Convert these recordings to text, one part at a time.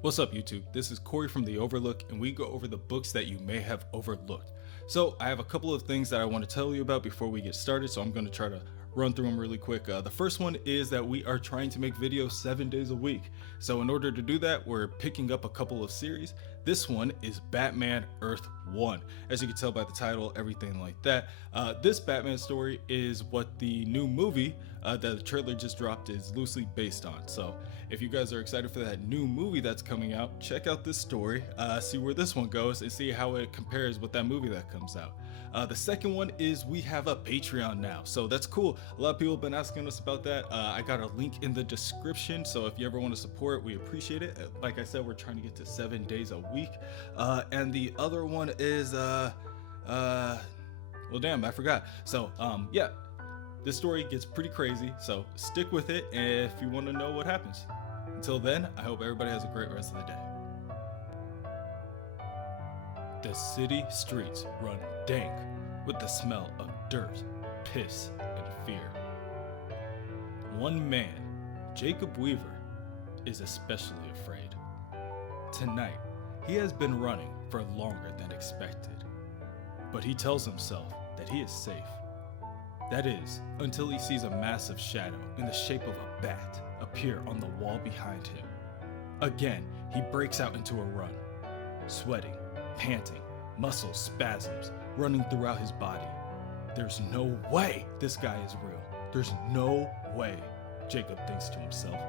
What's up, YouTube? This is Corey from the Overlook, and we go over the books that you may have overlooked. So I have a couple of things that I want to tell you about before we get started, so I'm going to try to run through them really quick. The first one is that we are trying to make videos 7 days a week. So in order to do that, we're picking up a couple of series. This one is Batman Earth 1. As you can tell by the title, everything like that. This Batman story is what the new movie that the trailer just dropped is loosely based on. So if you guys are excited for that new movie that's coming out, check out this story, see where this one goes, and see how it compares with that movie that comes out. The second one is we have a Patreon now, so that's cool. A lot of people have been asking us about that. I got a link in the description, so if you ever want to support, we appreciate it. Like I said, we're trying to get to 7 days a week. And the other one is, well, damn, I forgot. So, yeah, this story gets pretty crazy, so stick with it if you want to know what happens. Until then, I hope everybody has a great rest of the day. The city streets run dank with the smell of dirt, piss, and fear. One man, Jacob Weaver, is especially afraid. Tonight, he has been running for longer than expected, but he tells himself that he is safe. That is, until he sees a massive shadow in the shape of a bat appear on the wall behind him. Again, he breaks out into a run, sweating, panting, muscle spasms running throughout his body. There's no way this guy is real. There's no way, Jacob thinks to himself.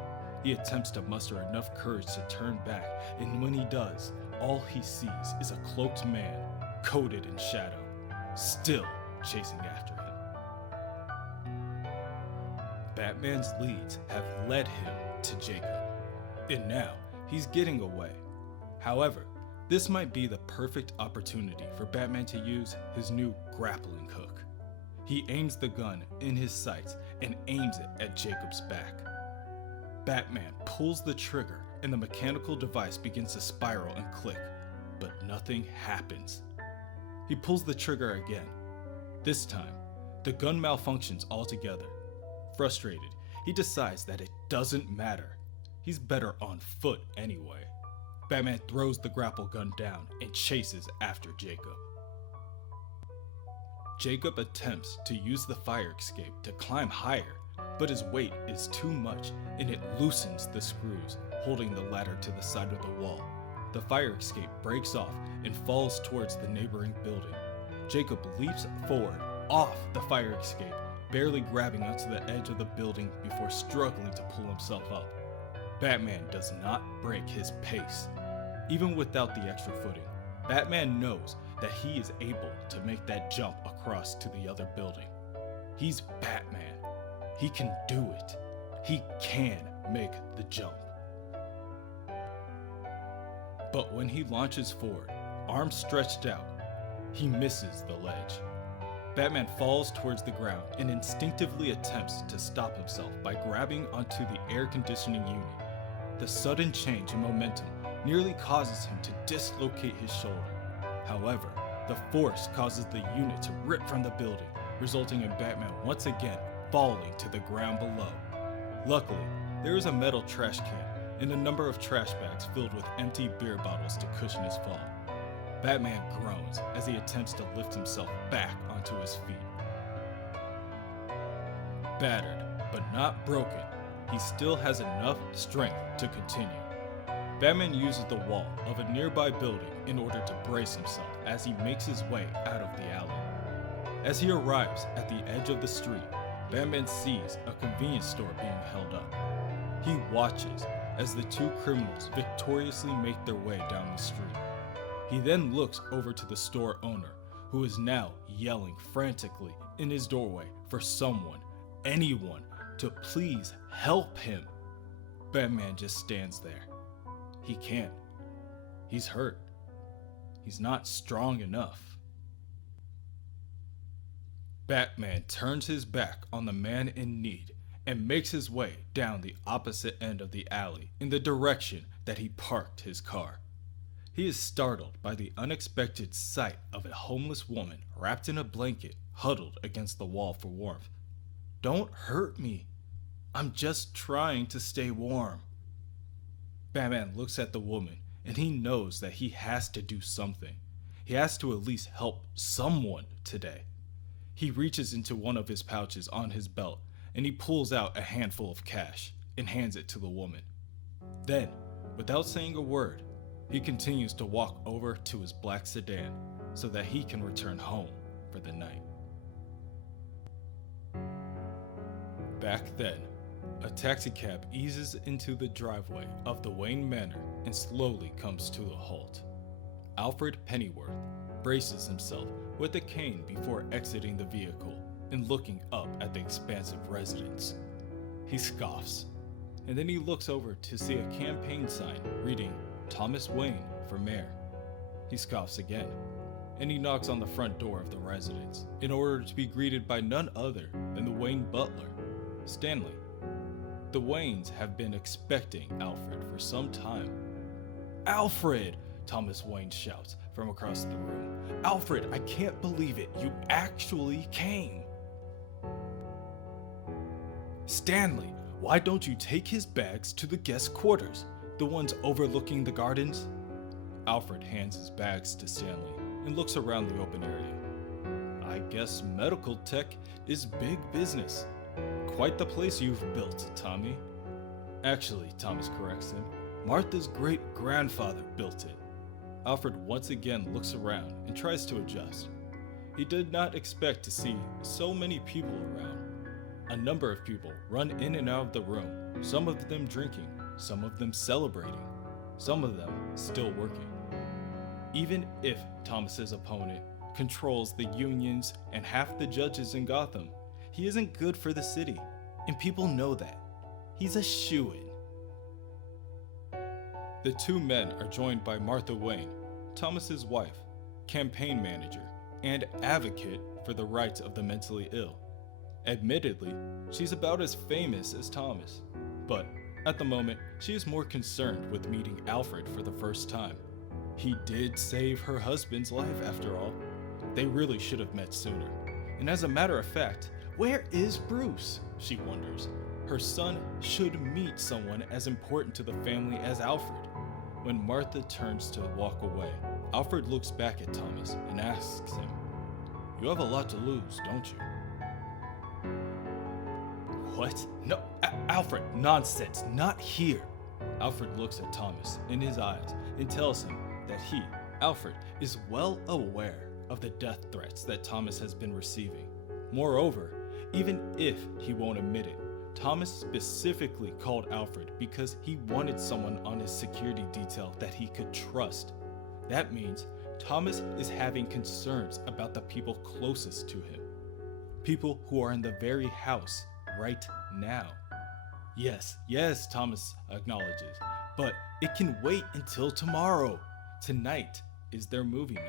He attempts to muster enough courage to turn back, and when he does, all he sees is a cloaked man, coated in shadow, still chasing after him. Batman's leads have led him to Jacob, and now he's getting away. However, this might be the perfect opportunity for Batman to use his new grappling hook. He aims the gun in his sights and aims it at Jacob's back. Batman pulls the trigger and the mechanical device begins to spiral and click, but nothing happens. He pulls the trigger again. This time, the gun malfunctions altogether. Frustrated, he decides that it doesn't matter. He's better on foot anyway. Batman throws the grapple gun down and chases after Jacob. Jacob attempts to use the fire escape to climb higher, but his weight is too much and it loosens the screws holding the ladder to the side of the wall. The fire escape breaks off and falls towards the neighboring building. Jacob leaps forward off the fire escape, barely grabbing onto the edge of the building before struggling to pull himself up. Batman does not break his pace. Even without the extra footing, Batman knows that he is able to make that jump across to the other building. He's Batman. He can do it. He can make the jump. But when he launches forward, arms stretched out, he misses the ledge. Batman falls towards the ground and instinctively attempts to stop himself by grabbing onto the air conditioning unit. The sudden change in momentum nearly causes him to dislocate his shoulder. However, the force causes the unit to rip from the building, resulting in Batman once again falling to the ground below. Luckily, there is a metal trash can and a number of trash bags filled with empty beer bottles to cushion his fall. Batman groans as he attempts to lift himself back onto his feet. Battered, but not broken, he still has enough strength to continue. Batman uses the wall of a nearby building in order to brace himself as he makes his way out of the alley. As he arrives at the edge of the street, Batman sees a convenience store being held up. He watches as the two criminals victoriously make their way down the street. He then looks over to the store owner, who is now yelling frantically in his doorway for someone, anyone, to please help him. Batman just stands there. He can't. He's hurt. He's not strong enough. Batman turns his back on the man in need and makes his way down the opposite end of the alley in the direction that he parked his car. He is startled by the unexpected sight of a homeless woman wrapped in a blanket, huddled against the wall for warmth. "Don't hurt me. I'm just trying to stay warm." Batman looks at the woman and he knows that he has to do something. He has to at least help someone today. He reaches into one of his pouches on his belt and he pulls out a handful of cash and hands it to the woman. Then, without saying a word, he continues to walk over to his black sedan so that he can return home for the night. Back then, a taxicab eases into the driveway of the Wayne Manor and slowly comes to a halt. Alfred Pennyworth braces himself with a cane before exiting the vehicle and looking up at the expansive residence. He scoffs, and then he looks over to see a campaign sign reading Thomas Wayne for mayor. He scoffs again, and he knocks on the front door of the residence in order to be greeted by none other than the Wayne butler, Stanley. The Waynes have been expecting Alfred for some time. "Alfred!" Thomas Wayne shouts from across the room. "Alfred, I can't believe it. You actually came." "Stanley, why don't you take his bags to the guest quarters, the ones overlooking the gardens?" Alfred hands his bags to Stanley and looks around the open area. "I guess medical tech is big business. Quite the place you've built, Tommy." "Actually," Thomas corrects him, "Martha's great-grandfather built it." Alfred once again looks around and tries to adjust. He did not expect to see so many people around. A number of people run in and out of the room, some of them drinking, some of them celebrating, some of them still working. Even if Thomas's opponent controls the unions and half the judges in Gotham, he isn't good for the city, and people know that. He's a shoo-in. The two men are joined by Martha Wayne, Thomas's wife, campaign manager, and advocate for the rights of the mentally ill. Admittedly, she's about as famous as Thomas, but at the moment, she is more concerned with meeting Alfred for the first time. He did save her husband's life after all. They really should have met sooner. And as a matter of fact, where is Bruce? She wonders. Her son should meet someone as important to the family as Alfred. When Martha turns to walk away, Alfred looks back at Thomas and asks him, "You have a lot to lose, don't you?" "What? No, Alfred, nonsense, not here." Alfred looks at Thomas in his eyes and tells him that he, Alfred, is well aware of the death threats that Thomas has been receiving. Moreover, even if he won't admit it, Thomas specifically called Alfred because he wanted someone on his security detail that he could trust. That means Thomas is having concerns about the people closest to him. People who are in the very house right now. Yes, Thomas acknowledges, but it can wait until tomorrow. Tonight is their movie night.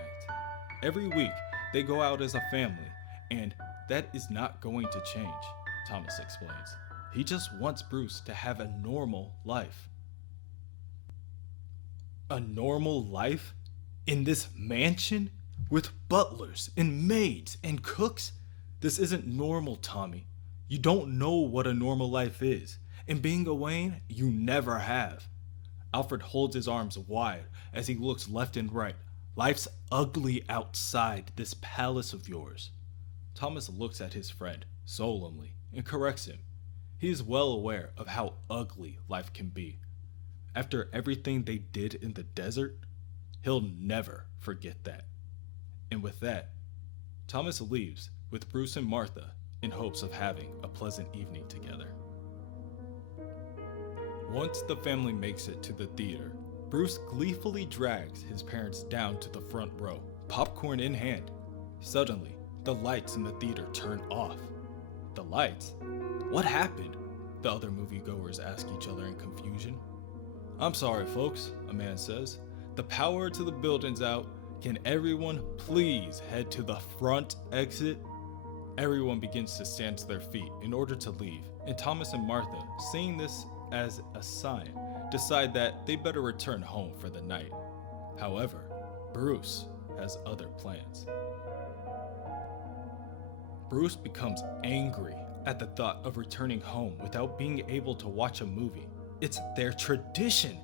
Every week, they go out as a family, and that is not going to change, Thomas explains. He just wants Bruce to have a normal life. A normal life? In this mansion? With butlers and maids and cooks? This isn't normal, Tommy. You don't know what a normal life is, and being a Wayne, you never have. Alfred holds his arms wide as he looks left and right. Life's ugly outside this palace of yours. Thomas looks at his friend solemnly and corrects him. He is well aware of how ugly life can be. After everything they did in the desert, he'll never forget that. And with that, Thomas leaves with Bruce and Martha in hopes of having a pleasant evening together. Once the family makes it to the theater, Bruce gleefully drags his parents down to the front row, popcorn in hand. Suddenly, the lights in the theater turn off. The lights? What happened? The other moviegoers ask each other in confusion. "I'm sorry, folks," a man says. "The power to the building's out. Can everyone please head to the front exit?" Everyone begins to stand to their feet in order to leave, and Thomas and Martha, seeing this as a sign, decide that they better return home for the night. However, Bruce has other plans. Bruce becomes angry at the thought of returning home without being able to watch a movie. It's their tradition.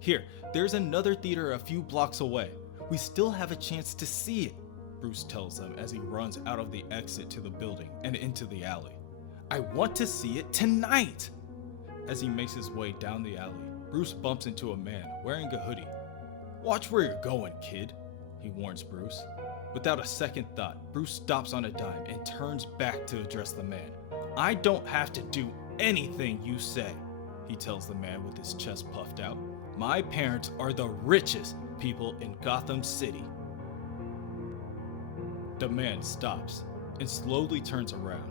Here, there's another theater a few blocks away. We still have a chance to see it, Bruce tells them as he runs out of the exit to the building and into the alley. I want to see it tonight! As he makes his way down the alley, Bruce bumps into a man wearing a hoodie. Watch where you're going, kid, he warns Bruce. Without a second thought, Bruce stops on a dime and turns back to address the man. I don't have to do anything you say, he tells the man with his chest puffed out. My parents are the richest people in Gotham City. The man stops and slowly turns around.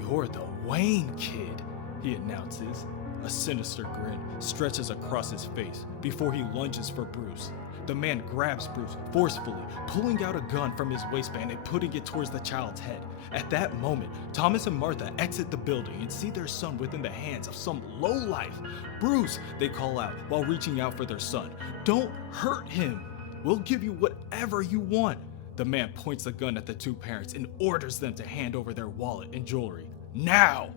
You're the Wayne kid, he announces. A sinister grin stretches across his face before he lunges for Bruce. The man grabs Bruce forcefully, pulling out a gun from his waistband and putting it towards the child's head. At that moment, Thomas and Martha exit the building and see their son within the hands of some lowlife. Bruce, they call out while reaching out for their son. Don't hurt him. We'll give you whatever you want. The man points the gun at the two parents and orders them to hand over their wallet and jewelry. Now!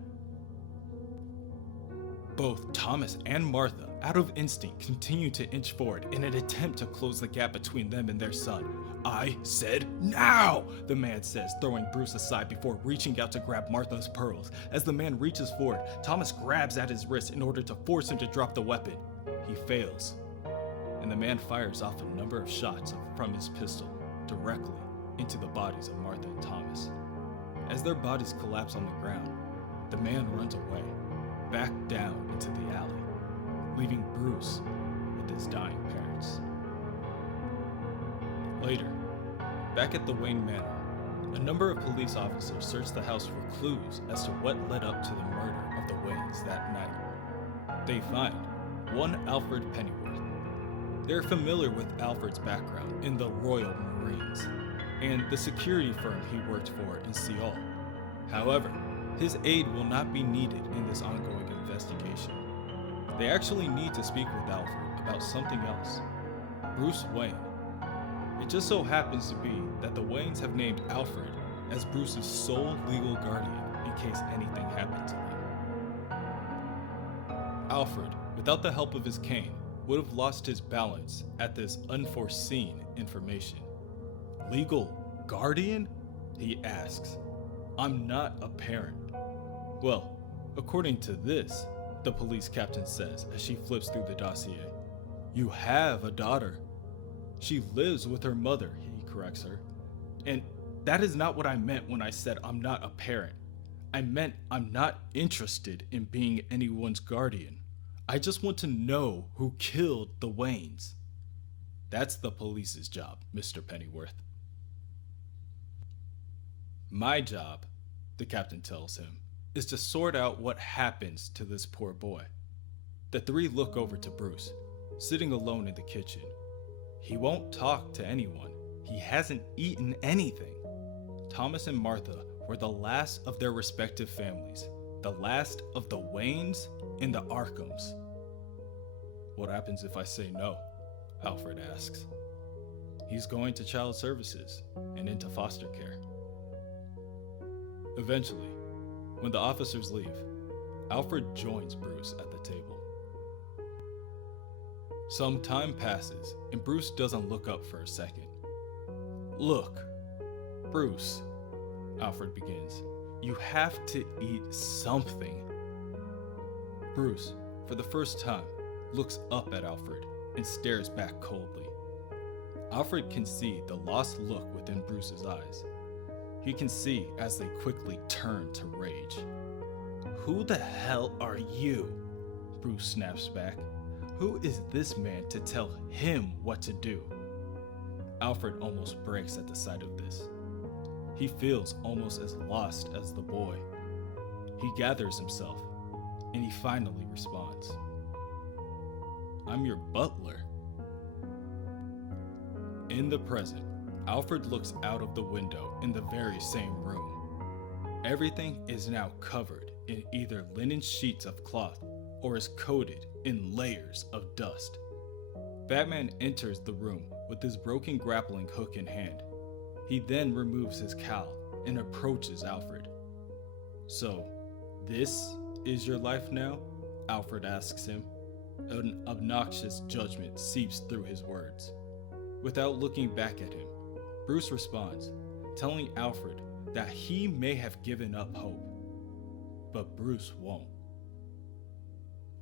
Both Thomas and Martha, out of instinct, continue to inch forward in an attempt to close the gap between them and their son. I said now, the man says, throwing Bruce aside before reaching out to grab Martha's pearls. As the man reaches forward, Thomas grabs at his wrist in order to force him to drop the weapon. He fails, and the man fires off a number of shots from his pistol directly into the bodies of Martha and Thomas. As their bodies collapse on the ground, the man runs away, back down into the alley, leaving Bruce with his dying parents. Later, back at the Wayne Manor, a number of police officers search the house for clues as to what led up to the murder of the Waynes that night. They find one Alfred Pennyworth. They're familiar with Alfred's background in the Royal Marines and the security firm he worked for in Seoul. However, his aid will not be needed in this ongoing investigation. They actually need to speak with Alfred about something else. Bruce Wayne. It just so happens to be that the Waynes have named Alfred as Bruce's sole legal guardian in case anything happened to them. Alfred, without the help of his cane, would have lost his balance at this unforeseen information. Legal guardian? He asks. I'm not a parent. Well, according to this, the police captain says as she flips through the dossier. You have a daughter. She lives with her mother, he corrects her. And that is not what I meant when I said I'm not a parent. I meant I'm not interested in being anyone's guardian. I just want to know who killed the Waynes. That's the police's job, Mr. Pennyworth. My job, the captain tells him, is to sort out what happens to this poor boy. The three look over to Bruce, sitting alone in the kitchen. He won't talk to anyone. He hasn't eaten anything. Thomas and Martha were the last of their respective families, the last of the Waynes and the Arkhams. What happens if I say no? Alfred asks. He's going to child services and into foster care. Eventually, when the officers leave, Alfred joins Bruce at the table. Some time passes, and Bruce doesn't look up for a second. Look, Bruce, Alfred begins, you have to eat something. Bruce, for the first time, looks up at Alfred and stares back coldly. Alfred can see the lost look within Bruce's eyes. He can see as they quickly turn to rage. Who the hell are you? Bruce snaps back. Who is this man to tell him what to do? Alfred almost breaks at the sight of this. He feels almost as lost as the boy. He gathers himself, and he finally responds. I'm your butler. In the present, Alfred looks out of the window in the very same room. Everything is now covered in either linen sheets of cloth or is coated in layers of dust. Batman enters the room with his broken grappling hook in hand. He then removes his cowl and approaches Alfred. So, this is your life now? Alfred asks him. An obnoxious judgment seeps through his words. Without looking back at him, Bruce responds, telling Alfred that he may have given up hope, but Bruce won't.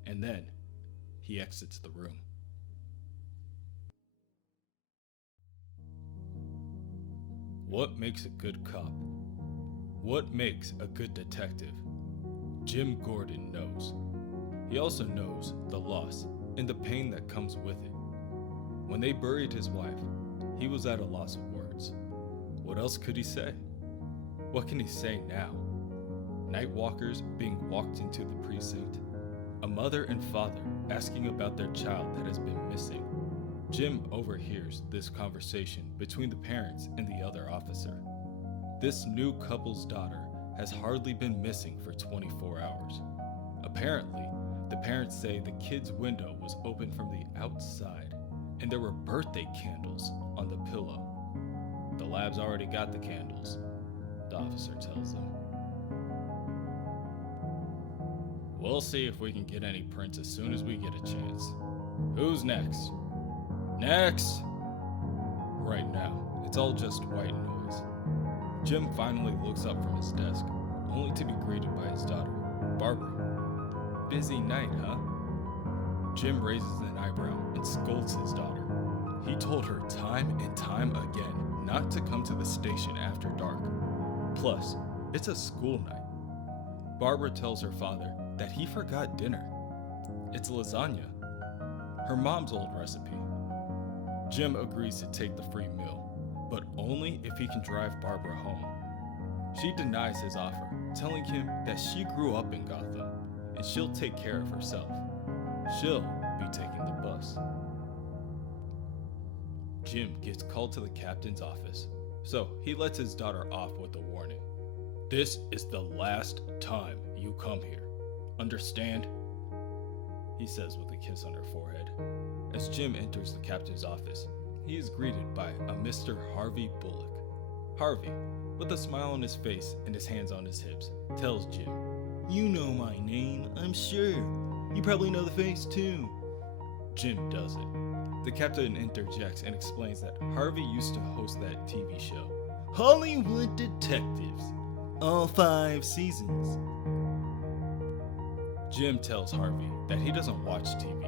And then he exits the room. What makes a good cop? What makes a good detective? Jim Gordon knows. He also knows the loss and the pain that comes with it. When they buried his wife, he was at a loss of words. What else could he say? What can he say now? Night walkers being walked into the precinct. A mother and father asking about their child that has been missing. Jim overhears this conversation between the parents and the other officer. This new couple's daughter has hardly been missing for 24 hours. Apparently, the parents say the kid's window was open from the outside, and there were birthday candles on the pillow. The lab's already got the candles, the officer tells them. We'll see if we can get any prints as soon as we get a chance. Who's next? Next! Right now, it's all just white noise. Jim finally looks up from his desk, only to be greeted by his daughter, Barbara. Busy night, huh? Jim raises an eyebrow and scolds his daughter. He told her time and time again not to come to the station after dark. Plus, it's a school night. Barbara tells her father that he forgot dinner. It's lasagna, her mom's old recipe. Jim agrees to take the free meal, but only if he can drive Barbara home. She denies his offer, telling him that she grew up in Gotham and she'll take care of herself. She'll be taking the bus. Jim gets called to the captain's office, so he lets his daughter off with a warning. This is the last time you come here. Understand? He says with a kiss on her forehead. As Jim enters the captain's office, he is greeted by a Mr. Harvey Bullock. Harvey, with a smile on his face and his hands on his hips, tells Jim, "You know my name, I'm sure. You probably know the face too." Jim doesn't. The captain interjects and explains that Harvey used to host that TV show, Hollywood Detectives, all 5 seasons. Jim tells Harvey that he doesn't watch TV.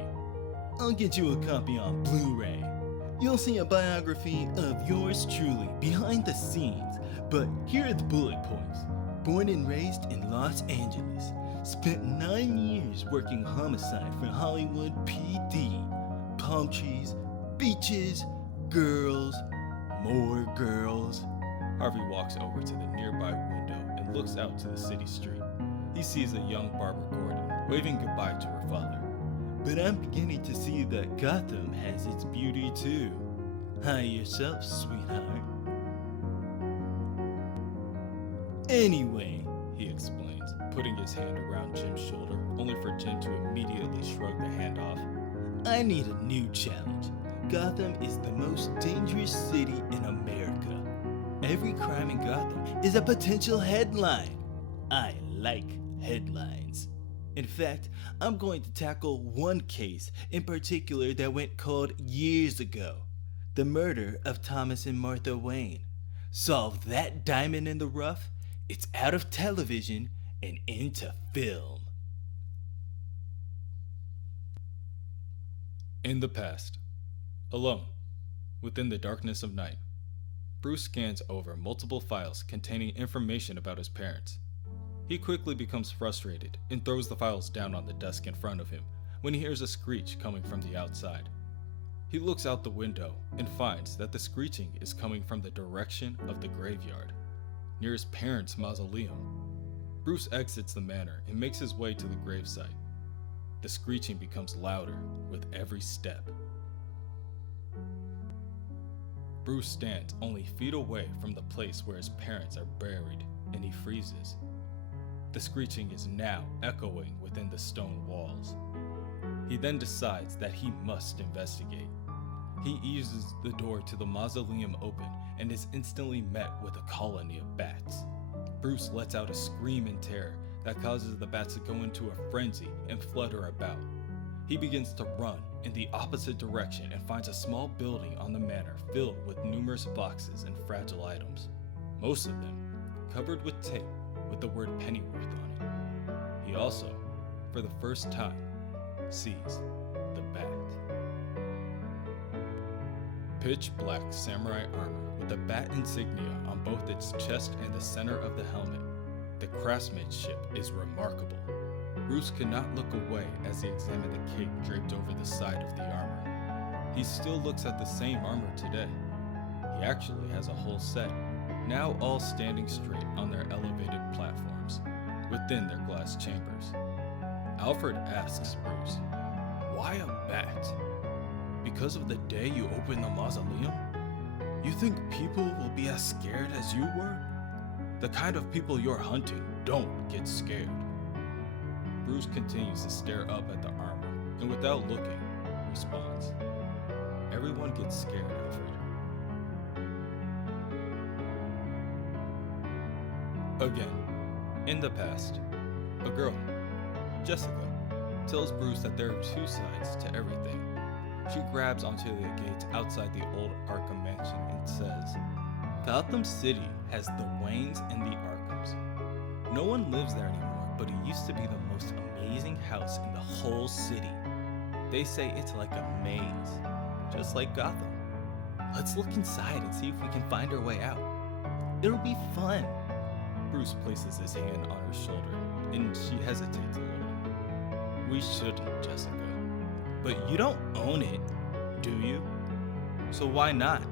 "I'll get you a copy on Blu-ray. You'll see a biography of yours truly behind the scenes, but here are the bullet points. Born and raised in Los Angeles, spent 9 years working homicide for Hollywood PD. Palm trees, beaches, girls, more girls." Harvey walks over to the nearby window and looks out to the city street. He sees a young Barbara Gordon waving goodbye to her father. "But I'm beginning to see that Gotham has its beauty too. Hi yourself, sweetheart." "Anyway," he explains, putting his hand around Jim's shoulder, only for Jim to immediately shrug the hand off. "I need a new challenge. Gotham is the most dangerous city in America. Every crime in Gotham is a potential headline. I like headlines. In fact, I'm going to tackle one case in particular that went cold years ago. The murder of Thomas and Martha Wayne. Solve that diamond in the rough, it's out of television and into film." In the past, alone, within the darkness of night, Bruce scans over multiple files containing information about his parents. He quickly becomes frustrated and throws the files down on the desk in front of him when he hears a screech coming from the outside. He looks out the window and finds that the screeching is coming from the direction of the graveyard, near his parents' mausoleum. Bruce exits the manor and makes his way to the gravesite. The screeching becomes louder with every step. Bruce stands only feet away from the place where his parents are buried, and he freezes. The screeching is now echoing within the stone walls. He then decides that he must investigate. He eases the door to the mausoleum open and is instantly met with a colony of bats. Bruce lets out a scream in terror that causes the bats to go into a frenzy and flutter about. He He begins to run in the opposite direction and finds a small building on the manor filled with numerous boxes and fragile items, most of them covered with tape with the word Pennyworth on it. He also, for the first time, sees the bat. Pitch black samurai armor with the bat insignia on both its chest and the center of the helmet. The craftsmanship is remarkable. Bruce could not look away as he examined the cape draped over the side of the armor. He still looks at the same armor today. He actually has a whole set, now all standing straight on their elevated platforms, within their glass chambers. Alfred asks Bruce, "Why a bat? Because of the day you opened the mausoleum? You think people will be as scared as you were? The kind of people you're hunting don't get scared." Bruce continues to stare up at the armor, and without looking, responds, "Everyone gets scared, Alfred." Again, in the past, a girl, Jessica, tells Bruce that there are two sides to everything. She grabs onto the gates outside the old Arkham mansion and says, "Gotham City has the Waynes and the Arkhams. No one lives there anymore, but it used to be the most amazing house in the whole city. They say it's like a maze, just like Gotham. Let's look inside and see if we can find our way out. It'll be fun." Bruce places his hand on her shoulder, and she hesitates a little. "We shouldn't, Jessica. But you don't own it, do you? So why not?"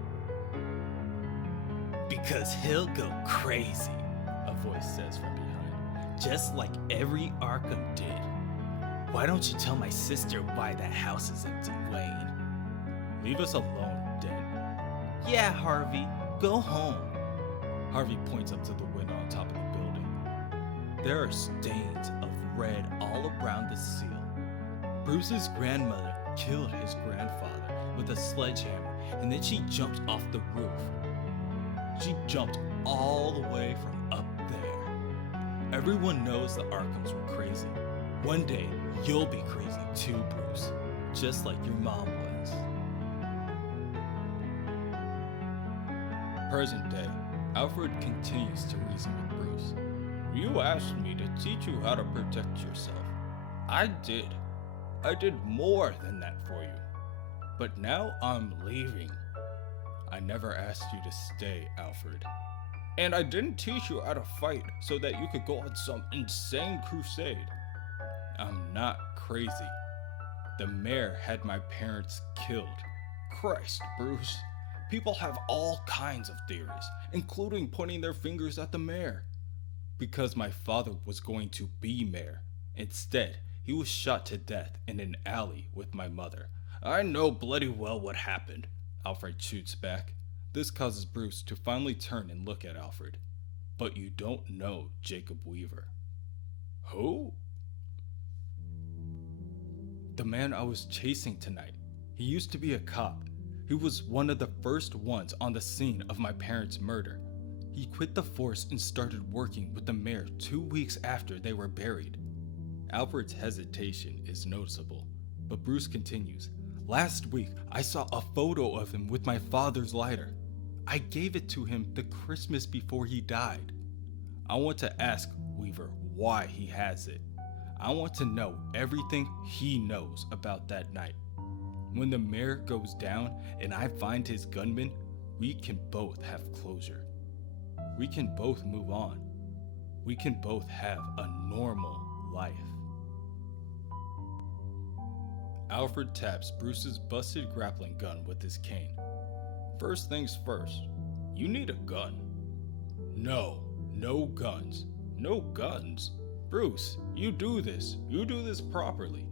"Because he'll go crazy," a voice says from behind, "just like every Arkham did. Why don't you tell my sister why the house is empty, Wayne?" "Leave us alone, Den." "Yeah, Harvey, go home." Harvey points up to the window on top of the building. There are stains of red all around the seal. Bruce's grandmother killed his grandfather with a sledgehammer, and then she jumped off the roof. She jumped all the way from up there. Everyone knows the Arkhams were crazy. One day, you'll be crazy too, Bruce, just like your mom was. Present day, Alfred continues to reason with Bruce. "You asked me to teach you how to protect yourself. I did. I did more than that for you. But now I'm leaving. I never asked you to stay, Alfred. And I didn't teach you how to fight so that you could go on some insane crusade. I'm not crazy. The mayor had my parents killed. Christ, Bruce. People have all kinds of theories, including pointing their fingers at the mayor. Because my father was going to be mayor. Instead, he was shot to death in an alley with my mother. I know bloody well what happened," Alfred shoots back. This causes Bruce to finally turn and look at Alfred. "But you don't know Jacob Weaver." "Who?" "The man I was chasing tonight. He used to be a cop. He was one of the first ones on the scene of my parents' murder. He quit the force and started working with the mayor 2 weeks after they were buried." Alfred's hesitation is noticeable, but Bruce continues. "Last week, I saw a photo of him with my father's lighter. I gave it to him the Christmas before he died. I want to ask Weaver why he has it. I want to know everything he knows about that night. When the mayor goes down and I find his gunman, we can both have closure. We can both move on. We can both have a normal life." Alfred taps Bruce's busted grappling gun with his cane. "First things first, you need a gun." No guns. No guns? Bruce, you do this. You do this properly.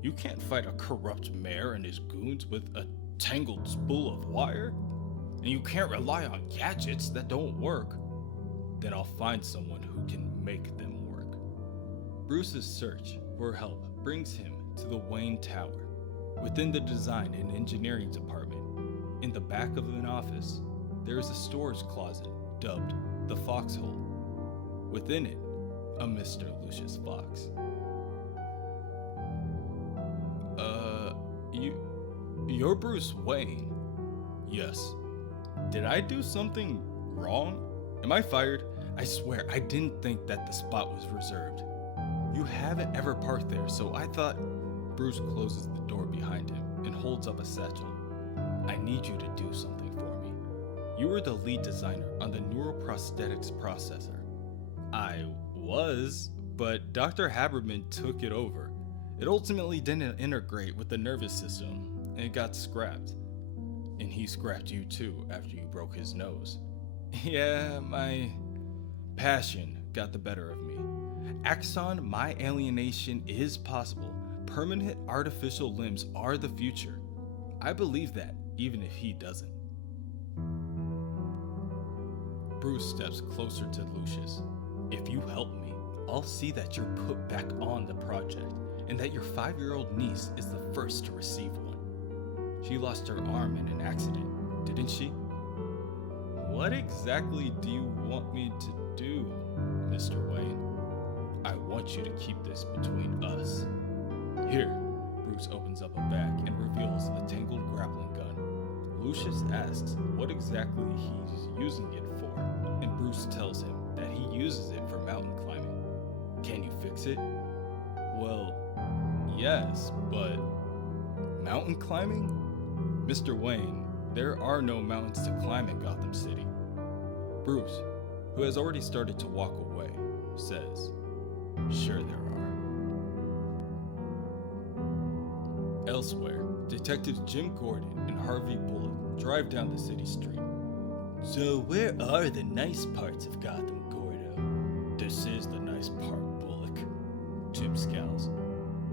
You can't fight a corrupt mayor and his goons with a tangled spool of wire. And you can't rely on gadgets that don't work. Then I'll find someone who can make them work. Bruce's search for help brings him to the Wayne Tower. Within the design and engineering department, in the back of an office, there is a storage closet dubbed the Foxhole. Within it, a Mr. Lucius Fox. You're Bruce Wayne. Yes. Did I do something wrong? Am I fired? I swear, I didn't think that the spot was reserved. You haven't ever parked there, so I thought... Bruce closes the door behind him and holds up a satchel. I need you to do something for me. You were the lead designer on the neuroprosthetics processor. I was, but Dr. Haberman took it over. It ultimately didn't integrate with the nervous system, and it got scrapped. And he scrapped you too after you broke his nose. Yeah, my passion got the better of me. Axon, my alienation is possible. Permanent artificial limbs are the future. I believe that, even if he doesn't. Bruce steps closer to Lucius. If you help me, I'll see that you're put back on the project, and that your 5-year-old niece is the first to receive one. She lost her arm in an accident, didn't she? What exactly do you want me to do, Mr. Wayne? I want you to keep this between us. Here, Bruce opens up a bag and reveals a tangled grappling gun. Lucius asks what exactly he's using it for, and Bruce tells him that he uses it for mountain climbing. Can you fix it? Well, yes, but mountain climbing? Mr. Wayne, there are no mountains to climb in Gotham City. Bruce, who has already started to walk away, says, sure there are. Elsewhere, Detectives Jim Gordon and Harvey Bullock drive down the city street. So where are the nice parts of Gotham, Gordo? This is the nice part, Bullock. Jim scowls.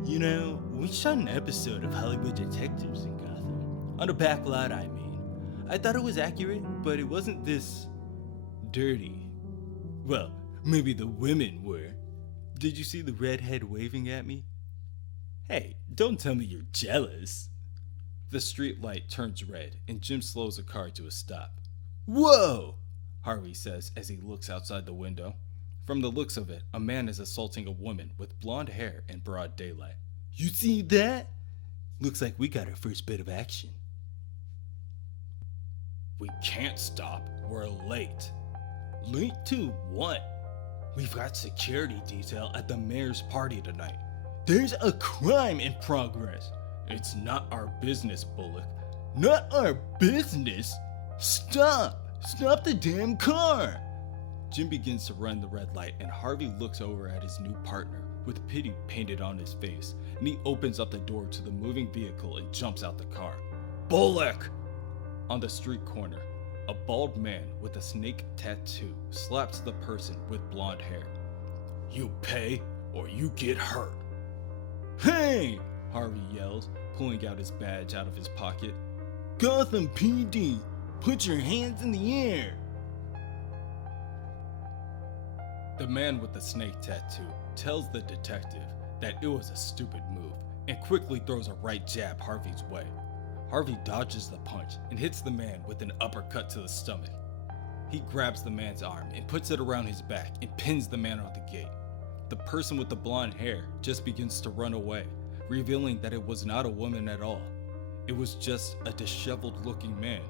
You know, we shot an episode of Hollywood Detectives in Gotham. On a back lot, I mean. I thought it was accurate, but it wasn't this... dirty. Well, maybe the women were. Did you see the redhead waving at me? Hey, don't tell me you're jealous. The street light turns red, and Jim slows the car to a stop. Whoa! Harvey says as he looks outside the window. From the looks of it, a man is assaulting a woman with blonde hair in broad daylight. You see that? Looks like we got our first bit of action. We can't stop. We're late. Late to what? We've got security detail at the mayor's party tonight. There's a crime in progress. It's not our business, Bullock. Not our business? Stop! Stop the damn car! Jim begins to run the red light, and Harvey looks over at his new partner with pity painted on his face, and he opens up the door to the moving vehicle and jumps out the car. Bullock! On the street corner, a bald man with a snake tattoo slaps the person with blonde hair. You pay or you get hurt. Hey! Harvey yells, pulling out his badge out of his pocket. Gotham PD! Put your hands in the air! The man with the snake tattoo tells the detective that it was a stupid move and quickly throws a right jab Harvey's way. Harvey dodges the punch and hits the man with an uppercut to the stomach. He grabs the man's arm and puts it around his back and pins the man on the gate. The person with the blonde hair just begins to run away, revealing that it was not a woman at all. It was just a disheveled looking man.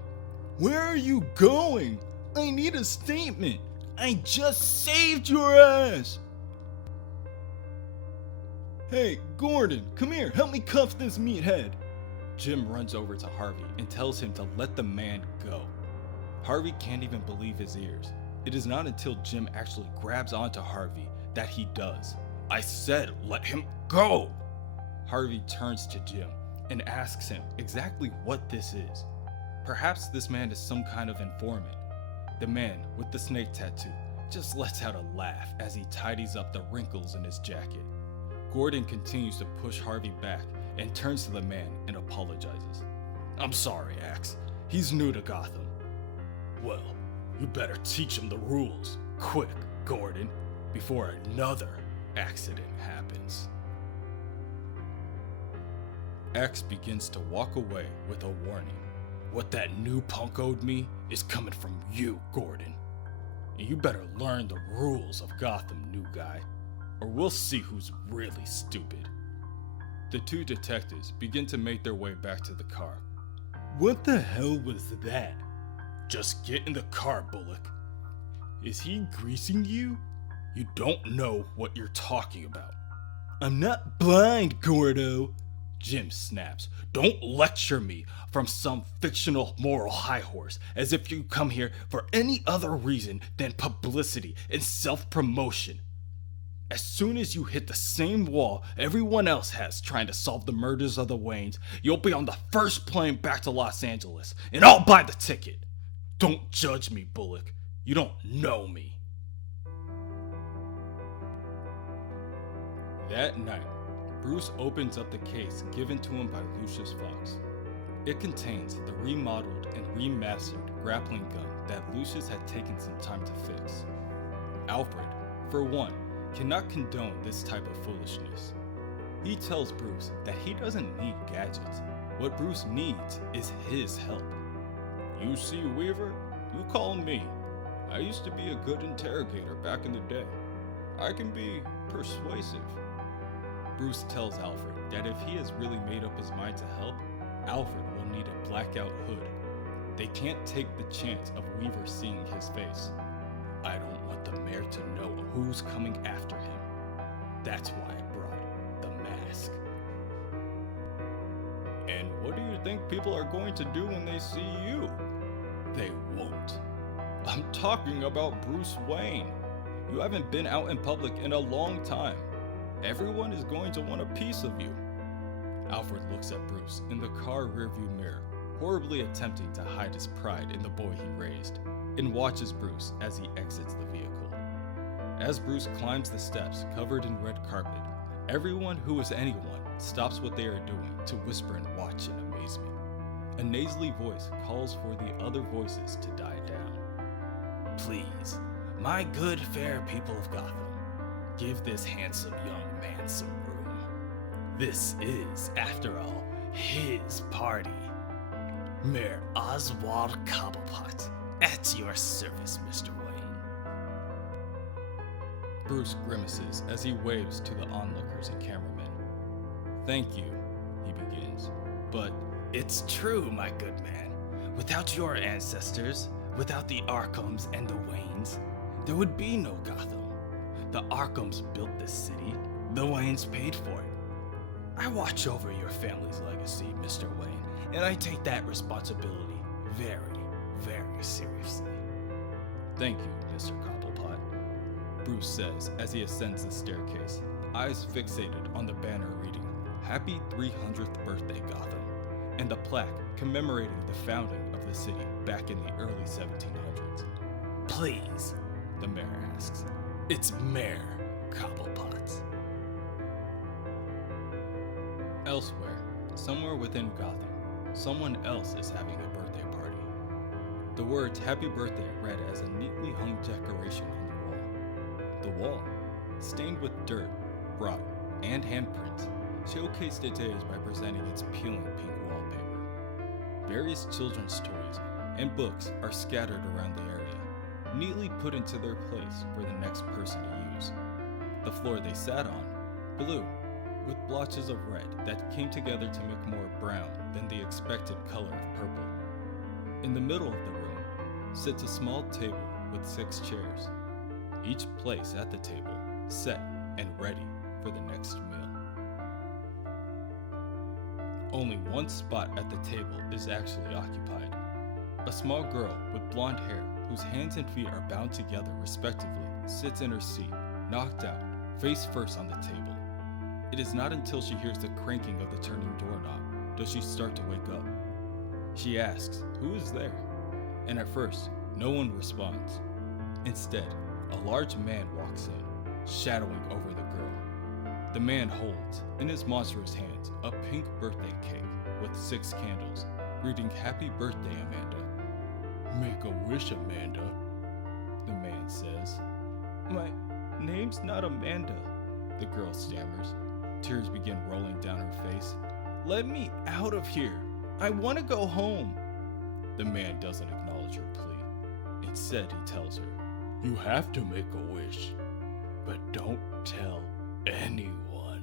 Where are you going? I need a statement. I just saved your ass. Hey, Gordon, come here. Help me cuff this meathead. Jim runs over to Harvey and tells him to let the man go. Harvey can't even believe his ears. It is not until Jim actually grabs onto Harvey that he does. I said let him go! Harvey turns to Jim and asks him exactly what this is. Perhaps this man is some kind of informant. The man with the snake tattoo just lets out a laugh as he tidies up the wrinkles in his jacket. Gordon continues to push Harvey back and turns to the man and apologizes. I'm sorry, Axe. He's new to Gotham. Well, you better teach him the rules, quick, Gordon, before another accident happens. Axe begins to walk away with a warning. What that new punk owed me is coming from you, Gordon. And you better learn the rules of Gotham, new guy, or we'll see who's really stupid. The two detectives begin to make their way back to the car. What the hell was that? Just get in the car, Bullock. Is he greasing you? You don't know what you're talking about. I'm not blind, Gordo. Jim snaps. Don't lecture me from some fictional moral high horse as if you come here for any other reason than publicity and self-promotion. As soon as you hit the same wall everyone else has trying to solve the murders of the Waynes, you'll be on the first plane back to Los Angeles, and I'll buy the ticket. Don't judge me, Bullock. You don't know me. That night, Bruce opens up the case given to him by Lucius Fox. It contains the remodeled and remastered grappling gun that Lucius had taken some time to fix. Alfred, for one, cannot condone this type of foolishness. He tells Bruce that he doesn't need gadgets. What Bruce needs is his help. You see, Weaver, you call me. I used to be a good interrogator back in the day. I can be persuasive. Bruce tells Alfred that if he has really made up his mind to help, Alfred will need a blackout hood. They can't take the chance of Weaver seeing his face. I don't want the mayor to know who's coming after him. That's why I brought the mask. And what do you think people are going to do when they see you? They won't. I'm talking about Bruce Wayne. You haven't been out in public in a long time. Everyone is going to want a piece of you. Alfred looks at Bruce in the car rearview mirror, horribly attempting to hide his pride in the boy he raised, and watches Bruce as he exits the vehicle. As Bruce climbs the steps covered in red carpet, everyone who is anyone stops what they are doing to whisper and watch in amazement. A nasally voice calls for the other voices to die down. Please, my good fair people of Gotham, give this handsome young man some room. This is, after all, his party. Mayor Oswald Cobblepot, at your service, Mr. Wayne. Bruce grimaces as he waves to the onlookers and cameramen. Thank you, he begins. But it's true, my good man. Without your ancestors, without the Arkhams and the Waynes, there would be no Gotham. The Arkhams built this city. The Waynes paid for it. I watch over your family's legacy, Mr. Wayne, and I take that responsibility very, very seriously. Thank you, Mr. Cobblepot, Bruce says as he ascends the staircase, eyes fixated on the banner reading, Happy 300th Birthday, Gotham, and the plaque commemorating the founding of the city back in the early 1700s. Please, the mayor asks. It's Mayor Cobblepot. Elsewhere, somewhere within Gotham, someone else is having a birthday party. The words Happy Birthday read as a neatly hung decoration on the wall. The wall, stained with dirt, rot, and handprints, showcased its age by presenting its peeling pink wallpaper. Various children's toys and books are scattered around the area, neatly put into their place for the next person to use. The floor they sat on, blue, with blotches of red that came together to make more brown than the expected color of purple. In the middle of the room sits a small table with 6 chairs, each place at the table set and ready for the next meal. Only one spot at the table is actually occupied. A small girl with blonde hair, whose hands and feet are bound together respectively, sits in her seat, knocked out, face first on the table. It is not until she hears the cranking of the turning doorknob does she start to wake up. She asks, who is there? And at first, no one responds. Instead, a large man walks in, shadowing over the girl. The man holds, in his monstrous hands, a pink birthday cake with 6 candles, reading Happy Birthday, Amanda. Make a wish, Amanda, the man says. My name's not Amanda, the girl stammers. Tears begin rolling down her face. Let me out of here. I want to go home. The man doesn't acknowledge her plea. Instead, he tells her, you have to make a wish, but don't tell anyone.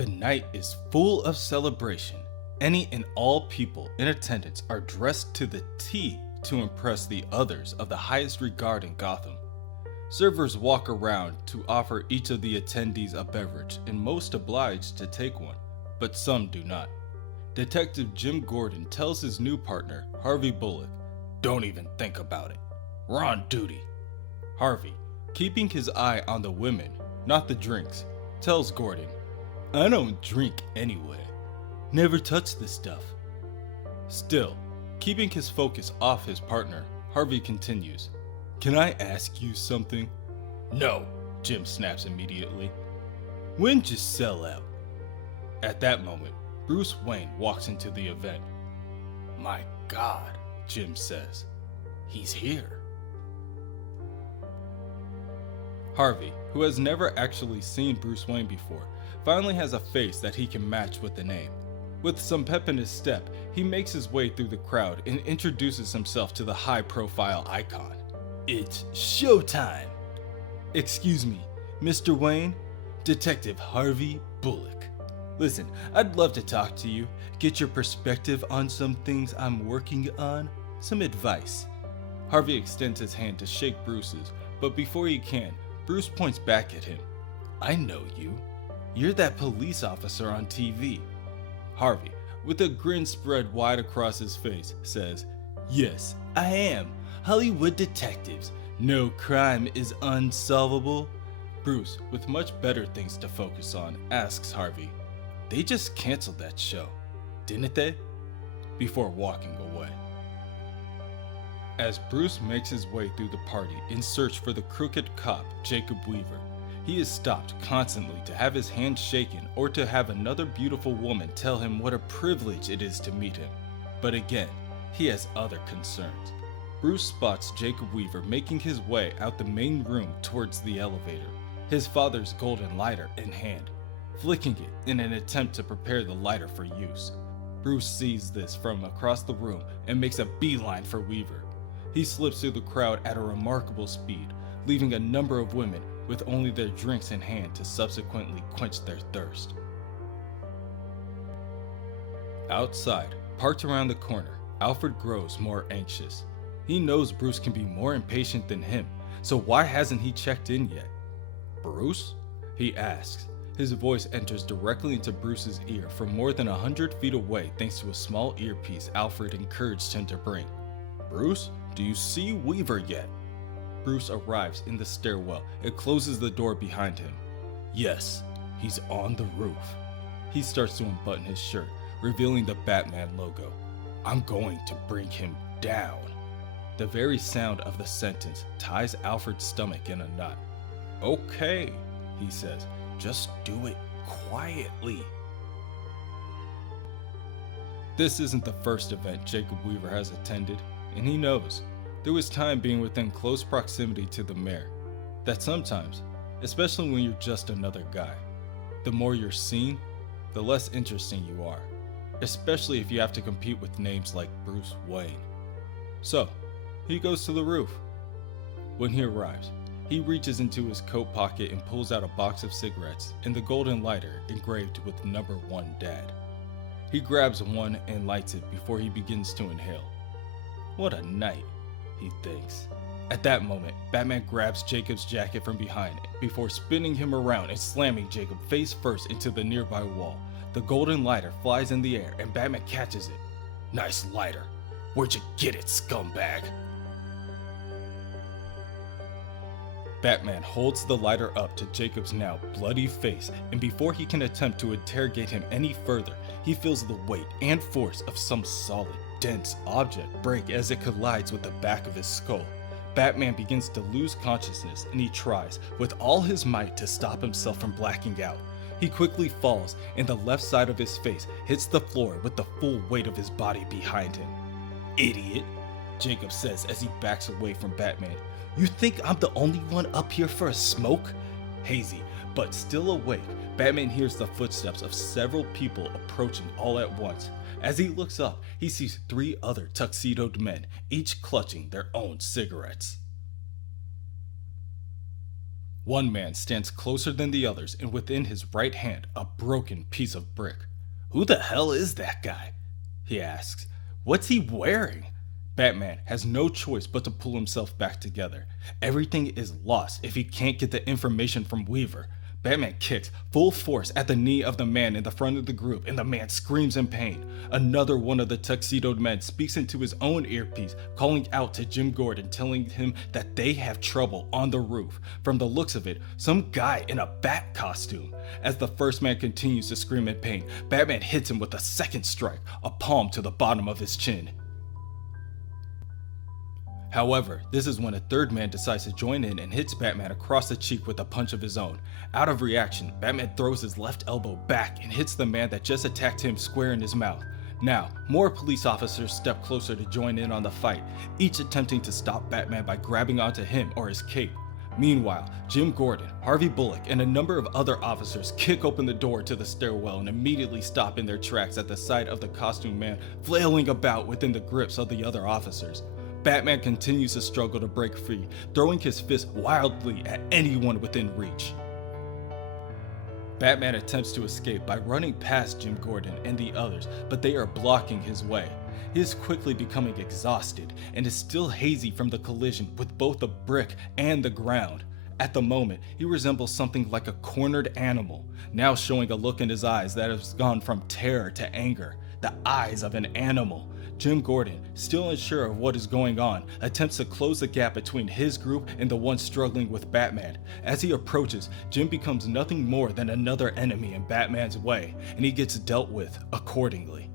The night is full of celebration. Any and all people in attendance are dressed to the T to impress the others of the highest regard in Gotham. Servers walk around to offer each of the attendees a beverage, and most oblige to take one, but some do not. Detective Jim Gordon tells his new partner, Harvey Bullock, "Don't even think about it. We're on duty." Harvey, keeping his eye on the women, not the drinks, tells Gordon, "I don't drink anyway. Never touch this stuff." Still, keeping his focus off his partner, Harvey continues, "Can I ask you something?" "No," Jim snaps immediately. "When'd you sell out?" At that moment, Bruce Wayne walks into the event. "My God," Jim says, "he's here." Harvey, who has never actually seen Bruce Wayne before, finally has a face that he can match with the name. With some pep in his step, he makes his way through the crowd and introduces himself to the high-profile icon. "It's showtime! Excuse me, Mr. Wayne? Detective Harvey Bullock. Listen, I'd love to talk to you, get your perspective on some things I'm working on, some advice." Harvey extends his hand to shake Bruce's, but before he can, Bruce points back at him. "I know you. You're that police officer on TV." Harvey, with a grin spread wide across his face, says, "Yes, I am. Hollywood detectives. No crime is unsolvable." Bruce, with much better things to focus on, asks Harvey, "They just canceled that show, didn't they?" before walking away. As Bruce makes his way through the party in search for the crooked cop, Jacob Weaver, he is stopped constantly to have his hand shaken or to have another beautiful woman tell him what a privilege it is to meet him. But again, he has other concerns. Bruce spots Jacob Weaver making his way out the main room towards the elevator, his father's golden lighter in hand, flicking it in an attempt to prepare the lighter for use. Bruce sees this from across the room and makes a beeline for Weaver. He slips through the crowd at a remarkable speed, leaving a number of women with only their drinks in hand to subsequently quench their thirst. Outside, parked around the corner, Alfred grows more anxious. He knows Bruce can be more impatient than him, so why hasn't he checked in yet? "Bruce?" he asks. His voice enters directly into Bruce's ear from more than 100 feet away thanks to a small earpiece Alfred encouraged him to bring. "Bruce, do you see Weaver yet?" Bruce arrives in the stairwell and closes the door behind him. "Yes, he's on the roof." He starts to unbutton his shirt, revealing the Batman logo. "I'm going to bring him down." The very sound of the sentence ties Alfred's stomach in a knot. "Okay," he says, "just do it quietly." This isn't the first event Jacob Weaver has attended, and he knows, through his time being within close proximity to the mayor, that sometimes, especially when you're just another guy, the more you're seen, the less interesting you are, especially if you have to compete with names like Bruce Wayne. So, he goes to the roof. When he arrives, he reaches into his coat pocket and pulls out a box of cigarettes and the golden lighter engraved with number 1 Dad. He grabs one and lights it before he begins to inhale. What a night, he thinks. At that moment, Batman grabs Jacob's jacket from behind before spinning him around and slamming Jacob face first into the nearby wall. The golden lighter flies in the air and Batman catches it. "Nice lighter. Where'd you get it, scumbag?" Batman holds the lighter up to Jacob's now bloody face, and before he can attempt to interrogate him any further, he feels the weight and force of some solid, dense object break as it collides with the back of his skull. Batman begins to lose consciousness and he tries with all his might to stop himself from blacking out. He quickly falls and the left side of his face hits the floor with the full weight of his body behind him. "Idiot," Jacob says as he backs away from Batman. "You think I'm the only one up here for a smoke?" Hazy, but still awake, Batman hears the footsteps of several people approaching all at once. As he looks up, he sees 3 other tuxedoed men, each clutching their own cigarettes. One man stands closer than the others and within his right hand a broken piece of brick. "Who the hell is that guy?" he asks. "What's he wearing?" Batman has no choice but to pull himself back together. Everything is lost if he can't get the information from Weaver. Batman kicks full force at the knee of the man in the front of the group and the man screams in pain. Another one of the tuxedoed men speaks into his own earpiece, calling out to Jim Gordon, telling him that they have trouble on the roof. From the looks of it, some guy in a bat costume. As the first man continues to scream in pain, Batman hits him with a second strike, a palm to the bottom of his chin. However, this is when a third man decides to join in and hits Batman across the cheek with a punch of his own. Out of reaction, Batman throws his left elbow back and hits the man that just attacked him square in his mouth. Now, more police officers step closer to join in on the fight, each attempting to stop Batman by grabbing onto him or his cape. Meanwhile, Jim Gordon, Harvey Bullock, and a number of other officers kick open the door to the stairwell and immediately stop in their tracks at the sight of the costumed man flailing about within the grips of the other officers. Batman continues to struggle to break free, throwing his fist wildly at anyone within reach. Batman attempts to escape by running past Jim Gordon and the others, but they are blocking his way. He is quickly becoming exhausted and is still hazy from the collision with both the brick and the ground. At the moment, he resembles something like a cornered animal, now showing a look in his eyes that has gone from terror to anger. The eyes of an animal. Jim Gordon, still unsure of what is going on, attempts to close the gap between his group and the one struggling with Batman. As he approaches, Jim becomes nothing more than another enemy in Batman's way, and he gets dealt with accordingly.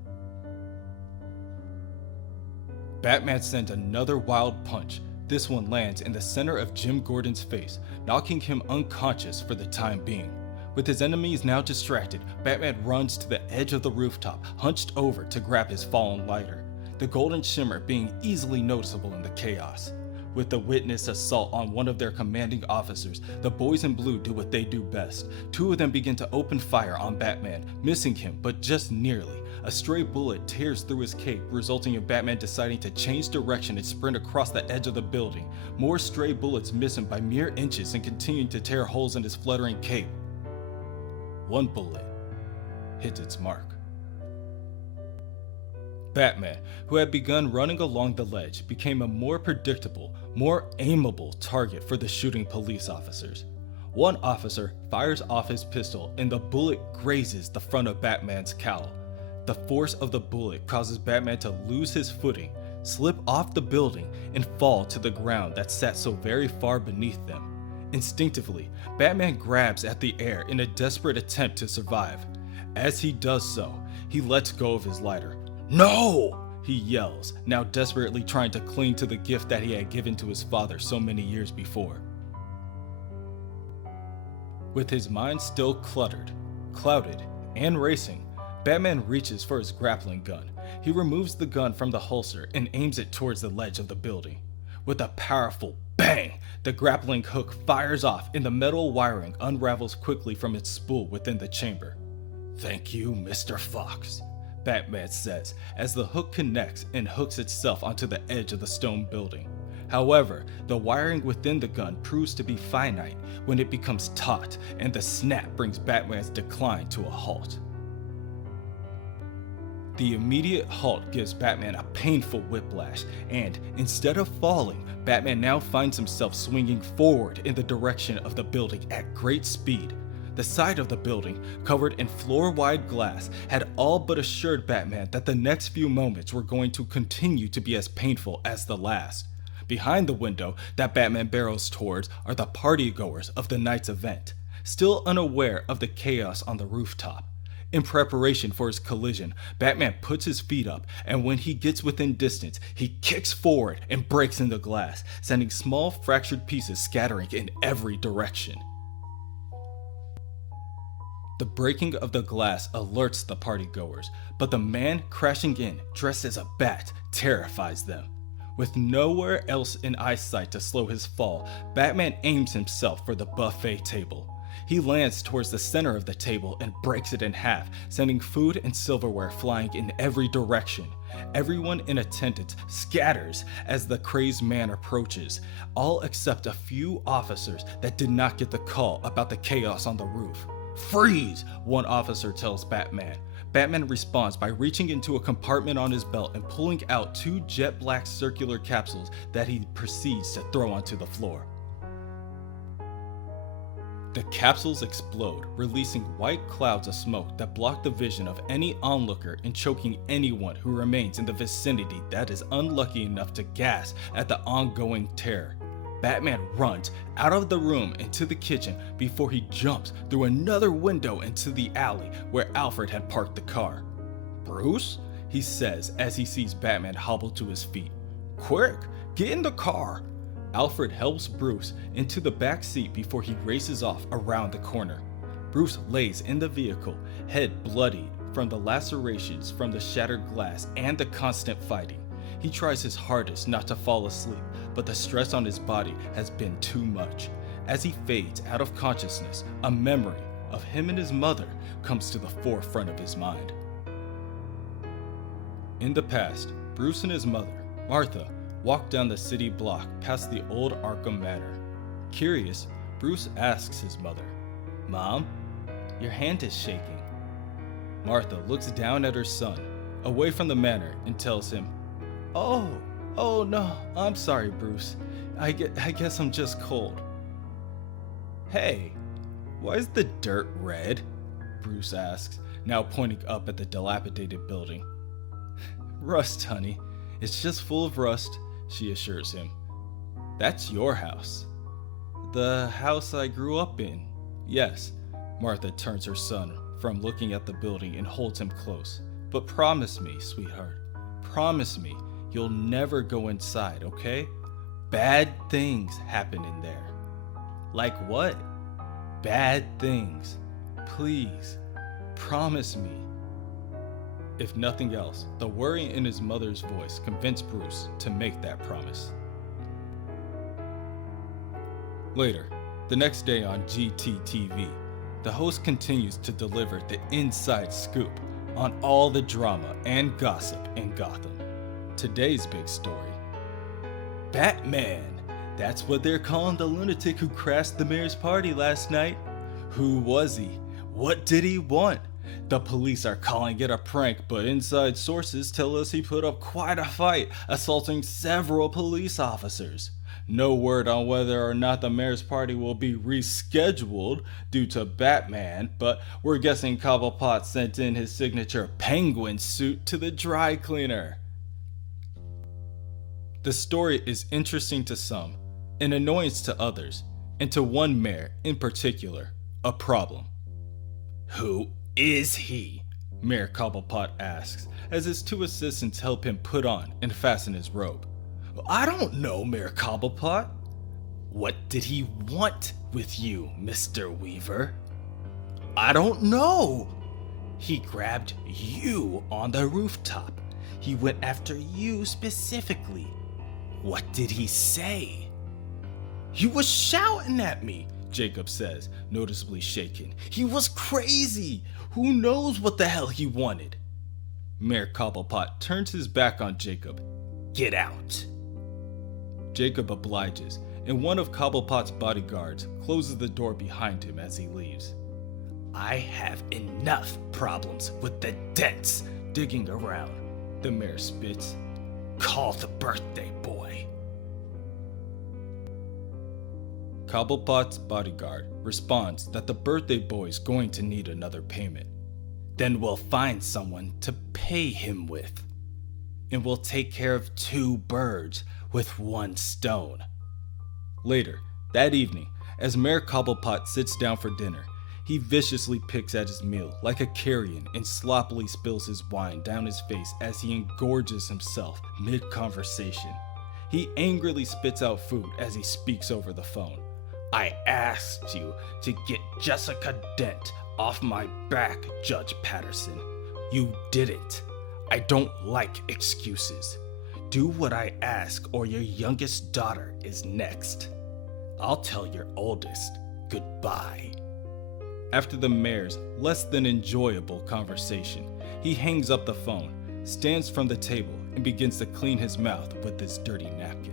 Batman sends another wild punch. This one lands in the center of Jim Gordon's face, knocking him unconscious for the time being. With his enemies now distracted, Batman runs to the edge of the rooftop, hunched over to grab his fallen lighter, the golden shimmer being easily noticeable in the chaos. With the witnessed assault on one of their commanding officers, the boys in blue do what they do best. Two of them begin to open fire on Batman, missing him but just nearly. A stray bullet tears through his cape, resulting in Batman deciding to change direction and sprint across the edge of the building. More stray bullets miss him by mere inches and continue to tear holes in his fluttering cape. One bullet hits its mark. Batman, who had begun running along the ledge, became a more predictable, more aimable target for the shooting police officers. One officer fires off his pistol and the bullet grazes the front of Batman's cowl. The force of the bullet causes Batman to lose his footing, slip off the building, and fall to the ground that sat so very far beneath them. Instinctively, Batman grabs at the air in a desperate attempt to survive. As he does so, he lets go of his lighter. "No!" he yells, now desperately trying to cling to the gift that he had given to his father so many years before. With his mind still cluttered, clouded, and racing, Batman reaches for his grappling gun. He removes the gun from the holster and aims it towards the ledge of the building. With a powerful bang, the grappling hook fires off and the metal wiring unravels quickly from its spool within the chamber. "Thank you, Mr. Fox," Batman says, as the hook connects and hooks itself onto the edge of the stone building. However, the wiring within the gun proves to be finite when it becomes taut, and the snap brings Batman's decline to a halt. The immediate halt gives Batman a painful whiplash, and instead of falling, Batman now finds himself swinging forward in the direction of the building at great speed. The side of the building, covered in floor-wide glass, had all but assured Batman that the next few moments were going to continue to be as painful as the last. Behind the window that Batman barrels towards are the partygoers of the night's event, still unaware of the chaos on the rooftop. In preparation for his collision, Batman puts his feet up, and when he gets within distance, he kicks forward and breaks in the glass, sending small fractured pieces scattering in every direction. The breaking of the glass alerts the partygoers, but the man crashing in, dressed as a bat, terrifies them. With nowhere else in eyesight to slow his fall, Batman aims himself for the buffet table. He lands towards the center of the table and breaks it in half, sending food and silverware flying in every direction. Everyone in attendance scatters as the crazed man approaches, all except a few officers that did not get the call about the chaos on the roof. "Freeze!" one officer tells Batman. Batman responds by reaching into a compartment on his belt and pulling out 2 jet black circular capsules that he proceeds to throw onto the floor. The capsules explode, releasing white clouds of smoke that block the vision of any onlooker and choking anyone who remains in the vicinity that is unlucky enough to gasp at the ongoing terror. Batman runs out of the room into the kitchen before he jumps through another window into the alley where Alfred had parked the car. "Bruce?" he says as he sees Batman hobble to his feet. "Quick, get in the car." Alfred helps Bruce into the back seat before he races off around the corner. Bruce lays in the vehicle, head bloody from the lacerations from the shattered glass and the constant fighting. He tries his hardest not to fall asleep, but the stress on his body has been too much. As he fades out of consciousness, a memory of him and his mother comes to the forefront of his mind. In the past, Bruce and his mother, Martha, walked down the city block past the old Arkham Manor. Curious, Bruce asks his mother, "Mom, your hand is shaking." Martha looks down at her son, away from the manor, and tells him, Oh no, I'm sorry, Bruce. I guess I'm just cold." "Hey, why is the dirt red?" Bruce asks, now pointing up at the dilapidated building. "Rust, honey. It's just full of rust," she assures him. "That's your house." "The house I grew up in." "Yes." Martha turns her son from looking at the building and holds him close. "But promise me, sweetheart. Promise me you'll never go inside, okay? Bad things happen in there." "Like what?" "Bad things. Please, promise me." If nothing else, the worry in his mother's voice convinced Bruce to make that promise. Later, the next day on GTTV, the host continues to deliver the inside scoop on all the drama and gossip in Gotham. Today's big story: Batman. That's what they're calling the lunatic who crashed the mayor's party last night. Who was he? What did he want? The police are calling it a prank, but inside sources tell us he put up quite a fight, assaulting several police officers. No word on whether or not the mayor's party will be rescheduled due to Batman, but we're guessing Cobblepot sent in his signature penguin suit to the dry cleaner. The story is interesting to some, an annoyance to others, and to one mayor in particular, a problem. "Who is he?" Mayor Cobblepot asks, as his 2 assistants help him put on and fasten his robe. "I don't know, Mayor Cobblepot." "What did he want with you, Mr. Weaver?" "I don't know." "He grabbed you on the rooftop. He went after you specifically." "What did he say?" "He was shouting at me," Jacob says, noticeably shaken. "He was crazy. Who knows what the hell he wanted?" Mayor Cobblepot turns his back on Jacob. "Get out." Jacob obliges, and one of Cobblepot's bodyguards closes the door behind him as he leaves. "I have enough problems with the dents digging around," the mayor spits. "Call the birthday boy." Cobblepot's bodyguard responds that the birthday boy is going to need another payment. "Then we'll find someone to pay him with. And we'll take care of 2 birds with 1 stone." Later, that evening, as Mayor Cobblepot sits down for dinner, he viciously picks at his meal like a carrion and sloppily spills his wine down his face as he engorges himself mid-conversation. He angrily spits out food as he speaks over the phone. "I asked you to get Jessica Dent off my back, Judge Patterson. You didn't. I don't like excuses. Do what I ask or your youngest daughter is next. I'll tell your oldest goodbye." After the mayor's less than enjoyable conversation, he hangs up the phone, stands from the table and begins to clean his mouth with his dirty napkin.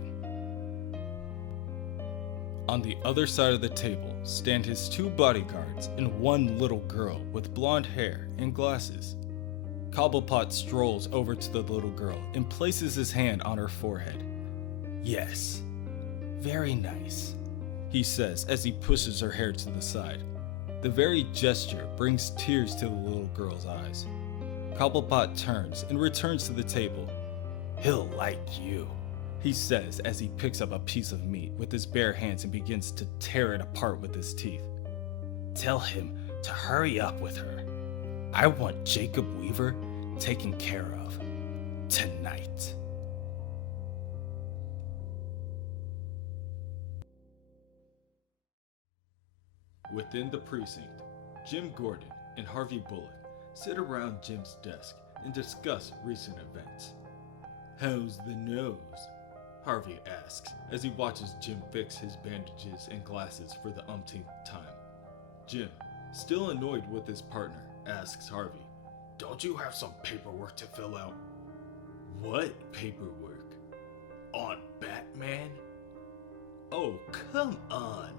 On the other side of the table stand his two bodyguards and one little girl with blonde hair and glasses. Cobblepot strolls over to the little girl and places his hand on her forehead. "Yes, very nice," he says as he pushes her hair to the side. The very gesture brings tears to the little girl's eyes. Cobblepot turns and returns to the table. "He'll like you," he says as he picks up a piece of meat with his bare hands and begins to tear it apart with his teeth. "Tell him to hurry up with her. I want Jacob Weaver taken care of tonight." Within the precinct, Jim Gordon and Harvey Bullock sit around Jim's desk and discuss recent events. "How's the nose?" Harvey asks as he watches Jim fix his bandages and glasses for the umpteenth time. Jim, still annoyed with his partner, asks Harvey, "Don't you have some paperwork to fill out?" "What paperwork?" "On Batman?" "Oh, come on.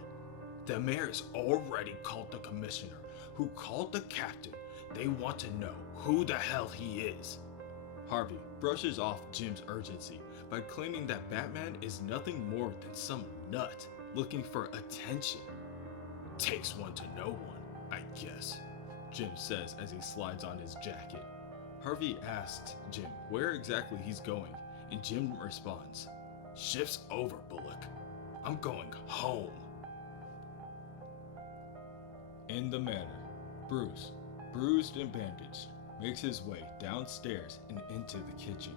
The mayor's already called the commissioner, who called the captain. They want to know who the hell he is." Harvey brushes off Jim's urgency by claiming that Batman is nothing more than some nut looking for attention. "Takes one to know one, I guess," Jim says as he slides on his jacket. Harvey asks Jim where exactly he's going, and Jim responds, "Shift's over, Bullock. I'm going home." In the manor, Bruce, bruised and bandaged, makes his way downstairs and into the kitchen.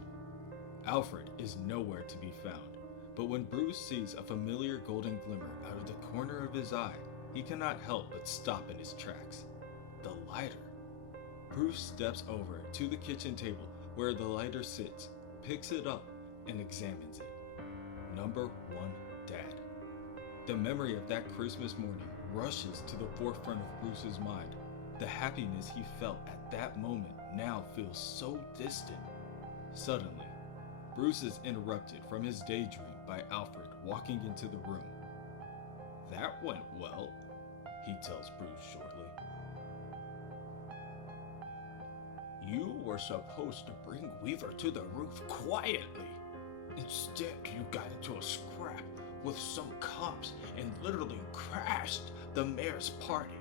Alfred is nowhere to be found, but when Bruce sees a familiar golden glimmer out of the corner of his eye, he cannot help but stop in his tracks. The lighter. Bruce steps over to the kitchen table where the lighter sits, picks it up, and examines it. Number 1 Dad. The memory of that Christmas morning rushes to the forefront of Bruce's mind. The happiness he felt at that moment now feels so distant. Suddenly, Bruce is interrupted from his daydream by Alfred walking into the room. "That went well," he tells Bruce shortly. "You were supposed to bring Weaver to the roof quietly. Instead, you got into a scrap with some cops and literally crashed the mayor's party.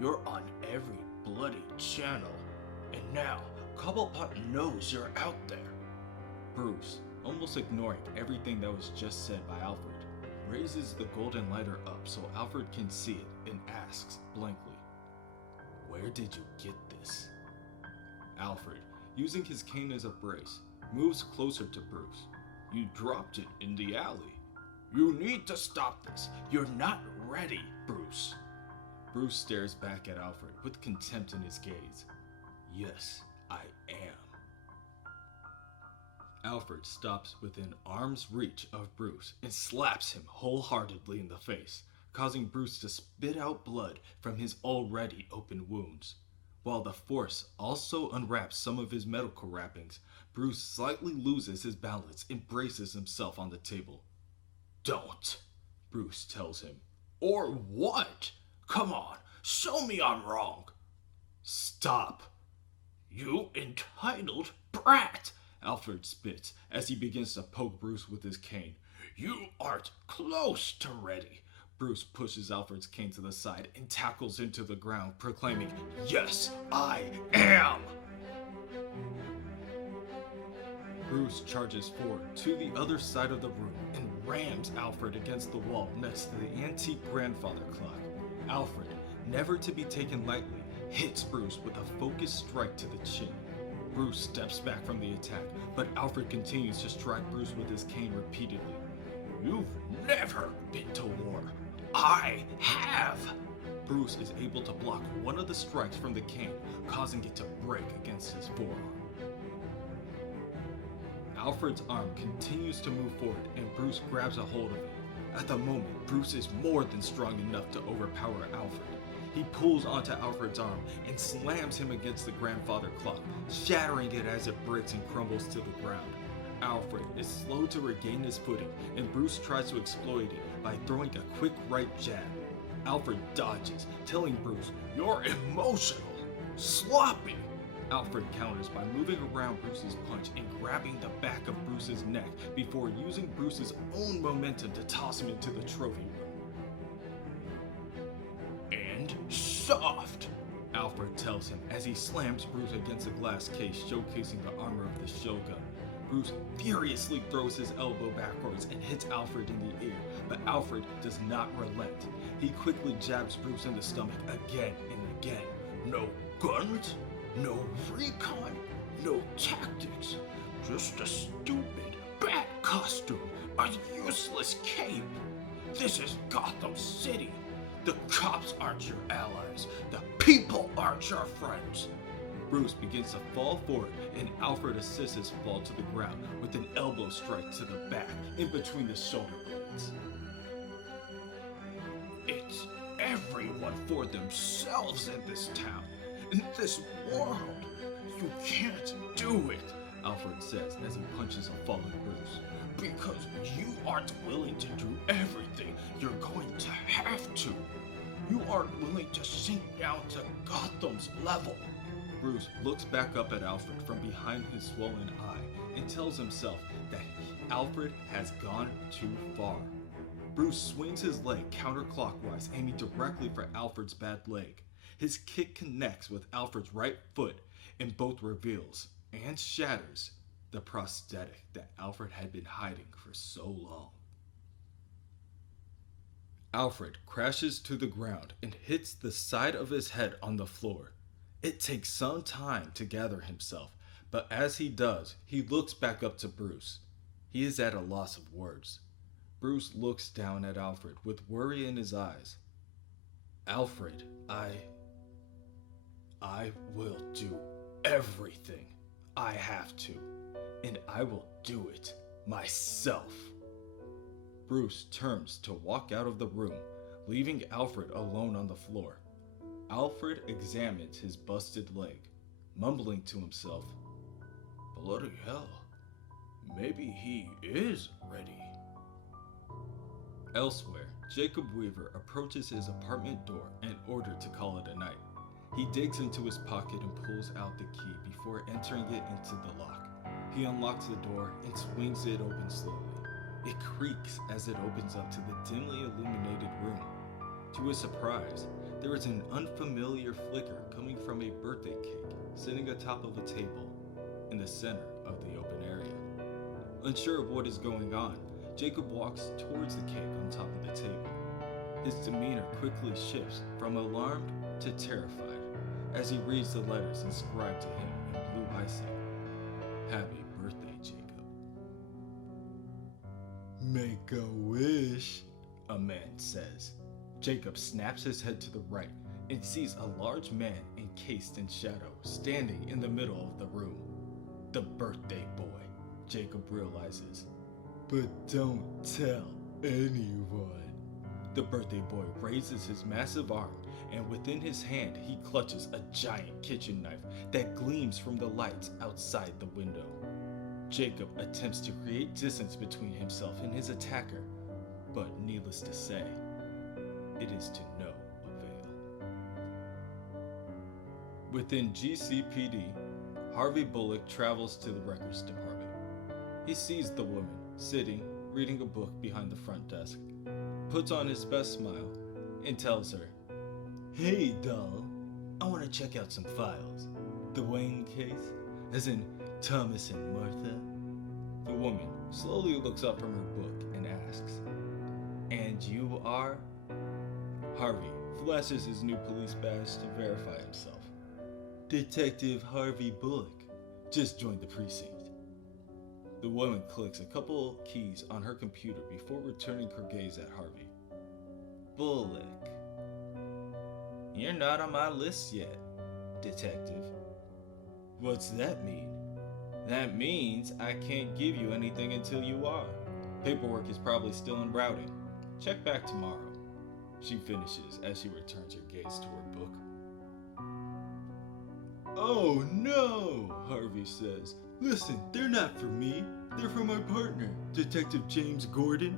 You're on every bloody channel, and now Cobblepot knows you're out there." Bruce, almost ignoring everything that was just said by Alfred, raises the golden lighter up so Alfred can see it and asks blankly, "Where did you get this?" Alfred, using his cane as a brace, moves closer to Bruce. "You dropped it in the alley. You need to stop this. You're not ready, Bruce." Bruce stares back at Alfred with contempt in his gaze. "Yes, I am." Alfred stops within arm's reach of Bruce and slaps him wholeheartedly in the face, causing Bruce to spit out blood from his already open wounds. While the force also unwraps some of his medical wrappings, Bruce slightly loses his balance and braces himself on the table. "Don't," Bruce tells him. "Or what? Come on, show me I'm wrong." "Stop. You entitled brat," Alfred spits as he begins to poke Bruce with his cane. "You aren't close to ready." Bruce pushes Alfred's cane to the side and tackles him to the ground, proclaiming, "Yes, I am." Bruce charges forward to the other side of the room and rams Alfred against the wall next to the antique grandfather clock. Alfred, never to be taken lightly, hits Bruce with a focused strike to the chin. Bruce steps back from the attack, but Alfred continues to strike Bruce with his cane repeatedly. "You've never been to war. I have." Bruce is able to block one of the strikes from the cane, causing it to break against his forearm. Alfred's arm continues to move forward and Bruce grabs a hold of it. At the moment, Bruce is more than strong enough to overpower Alfred. He pulls onto Alfred's arm and slams him against the grandfather clock, shattering it as it breaks and crumbles to the ground. Alfred is slow to regain his footing, and Bruce tries to exploit it by throwing a quick right jab. Alfred dodges, telling Bruce, "You're emotional, sloppy." Alfred counters by moving around Bruce's punch and grabbing the back of Bruce's neck before using Bruce's own momentum to toss him into the trophy room. "And soft," Alfred tells him as he slams Bruce against a glass case showcasing the armor of the Shogun. Bruce furiously throws his elbow backwards and hits Alfred in the ear, but Alfred does not relent. He quickly jabs Bruce in the stomach again and again. "No guns, no recon, no tactics, just a stupid, bad costume, a useless cape. This is Gotham City. The cops aren't your allies, the people aren't your friends." Bruce begins to fall forward, and Alfred assists his fall to the ground with an elbow strike to the back in between the shoulder blades. "It's everyone for themselves in this town, in this world. You can't do it," Alfred says as he punches a fallen Bruce. "Because you aren't willing to do everything you're going to have to. You aren't willing to sink down to Gotham's level." Bruce looks back up at Alfred from behind his swollen eye and tells himself that Alfred has gone too far. Bruce swings his leg counterclockwise, aiming directly for Alfred's bad leg. His kick connects with Alfred's right foot and both reveals and shatters the prosthetic that Alfred had been hiding for so long. Alfred crashes to the ground and hits the side of his head on the floor. It takes some time to gather himself, but as he does, he looks back up to Bruce. He is at a loss of words. Bruce looks down at Alfred with worry in his eyes. "Alfred, I will do everything I have to, and I will do it myself." Bruce turns to walk out of the room, leaving Alfred alone on the floor. Alfred examines his busted leg, mumbling to himself, "Bloody hell, maybe he is ready." Elsewhere, Jacob Weaver approaches his apartment door in order to call it a night. He digs into his pocket and pulls out the key before entering it into the lock. He unlocks the door and swings it open slowly. It creaks as it opens up to the dimly illuminated room. To his surprise, there is an unfamiliar flicker coming from a birthday cake sitting atop of a table in the center of the open area. Unsure of what is going on, Jacob walks towards the cake on top of the table. His demeanor quickly shifts from alarmed to terrified as he reads the letters inscribed to him in blue icing. "Happy birthday, Jacob." "Make a wish," a man says. Jacob snaps his head to the right and sees a large man encased in shadow standing in the middle of the room. The birthday boy, Jacob realizes. "But don't tell anyone." The birthday boy raises his massive arm, and within his hand he clutches a giant kitchen knife that gleams from the lights outside the window. Jacob attempts to create distance between himself and his attacker, but needless to say, it is to no avail. Within GCPD, Harvey Bullock travels to the records department. He sees the woman sitting, reading a book behind the front desk, puts on his best smile, and tells her, "Hey, doll, I want to check out some files. The Wayne case, as in Thomas and Martha." The woman slowly looks up from her book and asks, "And you are?" Harvey flashes his new police badge to verify himself. "Detective Harvey Bullock. Just joined the precinct." The woman clicks a couple keys on her computer before returning her gaze at Harvey. "Bullock. You're not on my list yet, detective." "What's that mean?" "That means I can't give you anything until you are. Paperwork is probably still in routing. Check back tomorrow." she finishes as she returns her gaze to her book. Oh no, Harvey says. Listen, they're not for me. They're for my partner, Detective James Gordon.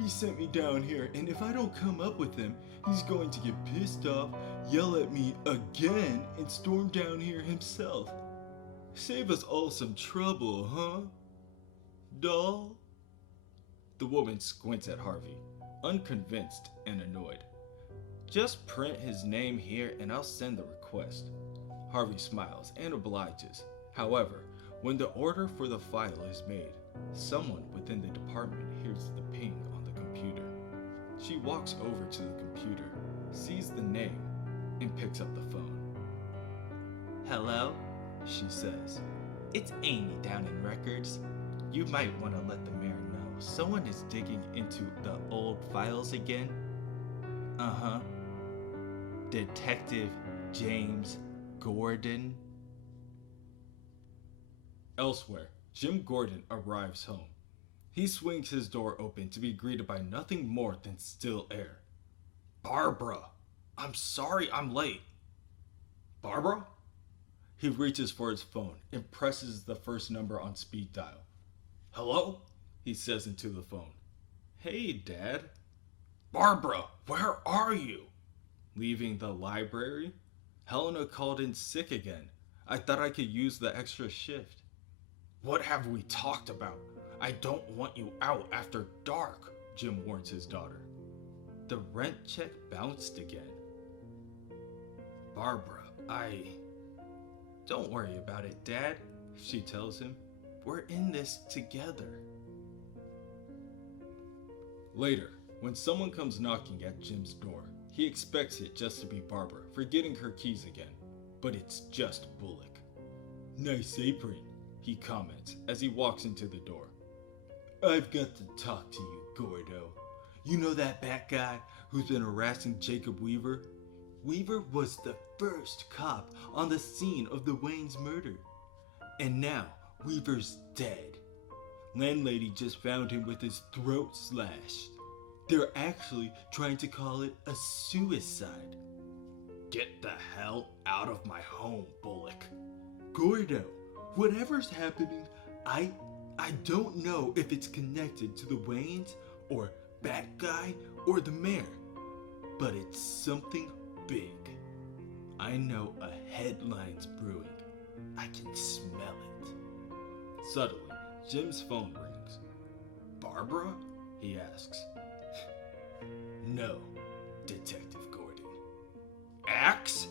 He sent me down here, and if I don't come up with him, he's going to get pissed off, yell at me again, and storm down here himself. Save us all some trouble, huh? Doll? The woman squints at Harvey, unconvinced and annoyed. Just print his name here and I'll send the request. Harvey smiles and obliges. However, when the order for the file is made, someone within the department hears the ping on the computer. She walks over to the computer, sees the name, and picks up the phone. Hello, she says. It's Amy down in records. You might want to let the mayor know someone is digging into the old files again. Uh-huh. Detective James Gordon. Elsewhere, Jim Gordon arrives home. He swings his door open to be greeted by nothing more than still air. Barbara, I'm sorry I'm late. Barbara? He reaches for his phone and presses the first number on speed dial. Hello? He says into the phone. Hey, Dad. Barbara, where are you? Leaving the library? Helena called in sick again. I thought I could use the extra shift. What have we talked about? I don't want you out after dark, Jim warns his daughter. The rent check bounced again. Barbara, Don't worry about it, Dad, she tells him. We're in this together. Later, when someone comes knocking at Jim's door, he expects it just to be Barbara, forgetting her keys again. But it's just Bullock. Nice apron, he comments as he walks into the door. I've got to talk to you, Gordo. You know that bad guy who's been harassing Jacob Weaver? Weaver was the first cop on the scene of the Wayne's murder. And now, Weaver's dead. Landlady just found him with his throat slashed. They're actually trying to call it a suicide. Get the hell out of my home, Bullock. Gordo, whatever's happening, I don't know if it's connected to the Waynes or Bat Guy or the mayor, but it's something big. I know a headline's brewing. I can smell it. Suddenly, Jim's phone rings. Barbara? He asks. No, Detective Gordon. Axe?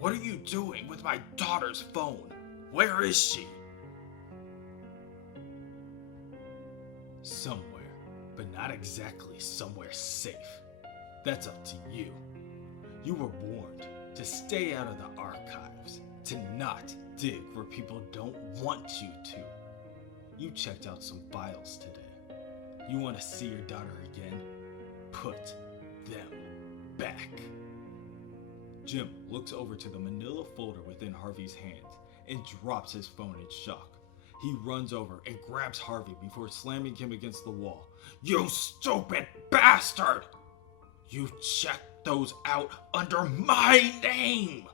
What are you doing with my daughter's phone? Where is she? Somewhere, but not exactly somewhere safe. That's up to you. You were warned to stay out of the archives, to not dig where people don't want you to. You checked out some files today. You want to see your daughter again? Put them back. Jim looks over to the manila folder within Harvey's hands and drops his phone in shock. He runs over and grabs Harvey before slamming him against the wall. You stupid bastard! You checked those out under my name!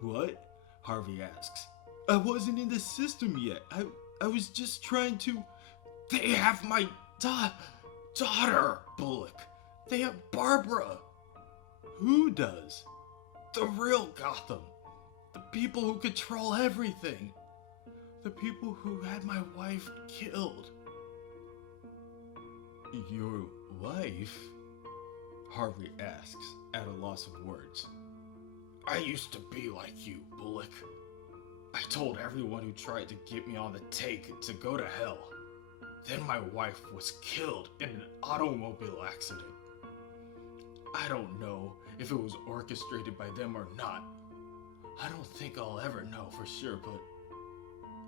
What? Harvey asks. I wasn't in the system yet. I was just trying to... They have my daughter, Bullock. They have Barbara. Who does? The real Gotham. The people who control everything. The people who had my wife killed. Your wife? Harvey asks, at a loss of words. I used to be like you, Bullock. I told everyone who tried to get me on the take to go to hell. Then my wife was killed in an automobile accident. I don't know if it was orchestrated by them or not. I don't think I'll ever know for sure, but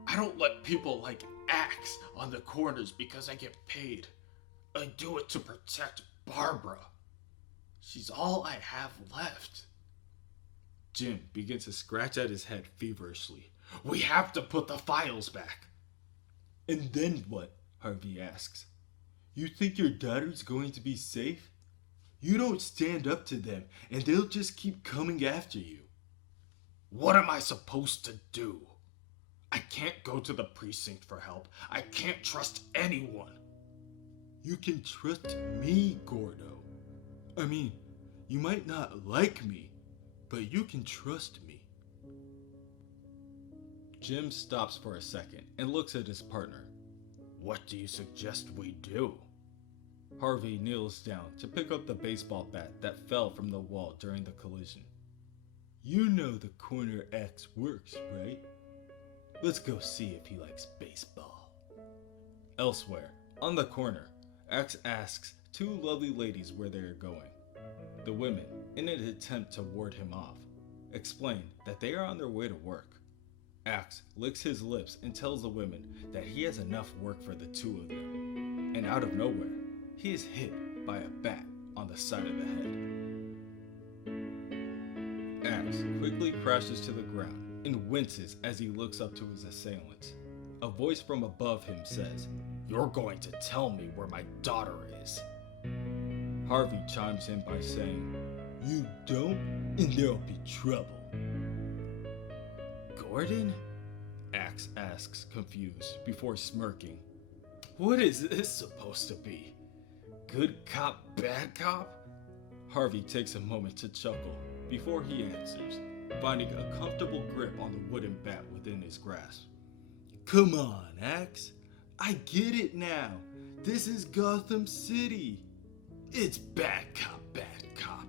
I don't let people like Axe on the corners because I get paid. I do it to protect Barbara. She's all I have left. Jim begins to scratch at his head feverishly. We have to put the files back. And then what? Harvey asks. You think your daughter's going to be safe? You don't stand up to them, and they'll just keep coming after you. What am I supposed to do? I can't go to the precinct for help. I can't trust anyone. You can trust me, Gordo. I mean, you might not like me, but you can trust me. Jim stops for a second and looks at his partner. What do you suggest we do? Harvey kneels down to pick up the baseball bat that fell from the wall during the collision. You know the corner axe works, right? Let's go see if he likes baseball. Elsewhere, on the corner, Axe asks two lovely ladies where they are going. The women, in an attempt to ward him off, explain that they are on their way to work. Axe licks his lips and tells the women that he has enough work for the two of them. And out of nowhere, he is hit by a bat on the side of the head. Axe quickly crashes to the ground and winces as he looks up to his assailants. A voice from above him says, "You're going to tell me where my daughter is." Harvey chimes in by saying, "You don't, and there'll be trouble." Gordon? Axe asks, confused, before smirking. What is this supposed to be? Good cop, bad cop? Harvey takes a moment to chuckle before he answers, finding a comfortable grip on the wooden bat within his grasp. Come on, Axe. I get it now. This is Gotham City. It's bad cop, bad cop.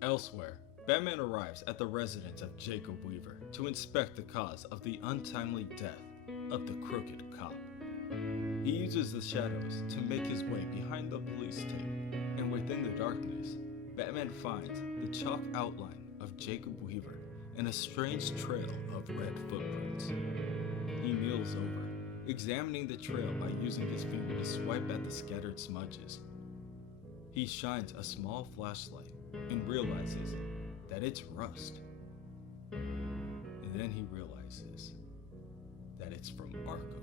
Elsewhere, Batman arrives at the residence of Jacob Weaver to inspect the cause of the untimely death of the crooked cop. He uses the shadows to make his way behind the police tape, and within the darkness, Batman finds the chalk outline of Jacob Weaver and a strange trail of red footprints. He kneels over, examining the trail by using his finger to swipe at the scattered smudges. He shines a small flashlight and realizes that it's rust. And then he realizes that it's from Arkham.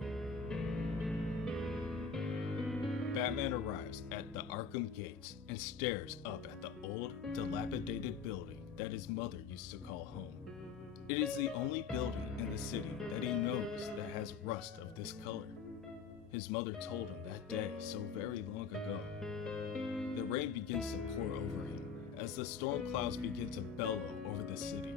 Batman arrives at the Arkham gates and stares up at the old, dilapidated building that his mother used to call home. It is the only building in the city that he knows that has rust of this color. His mother told him that day so very long ago. The rain begins to pour over him as the storm clouds begin to bellow over the city.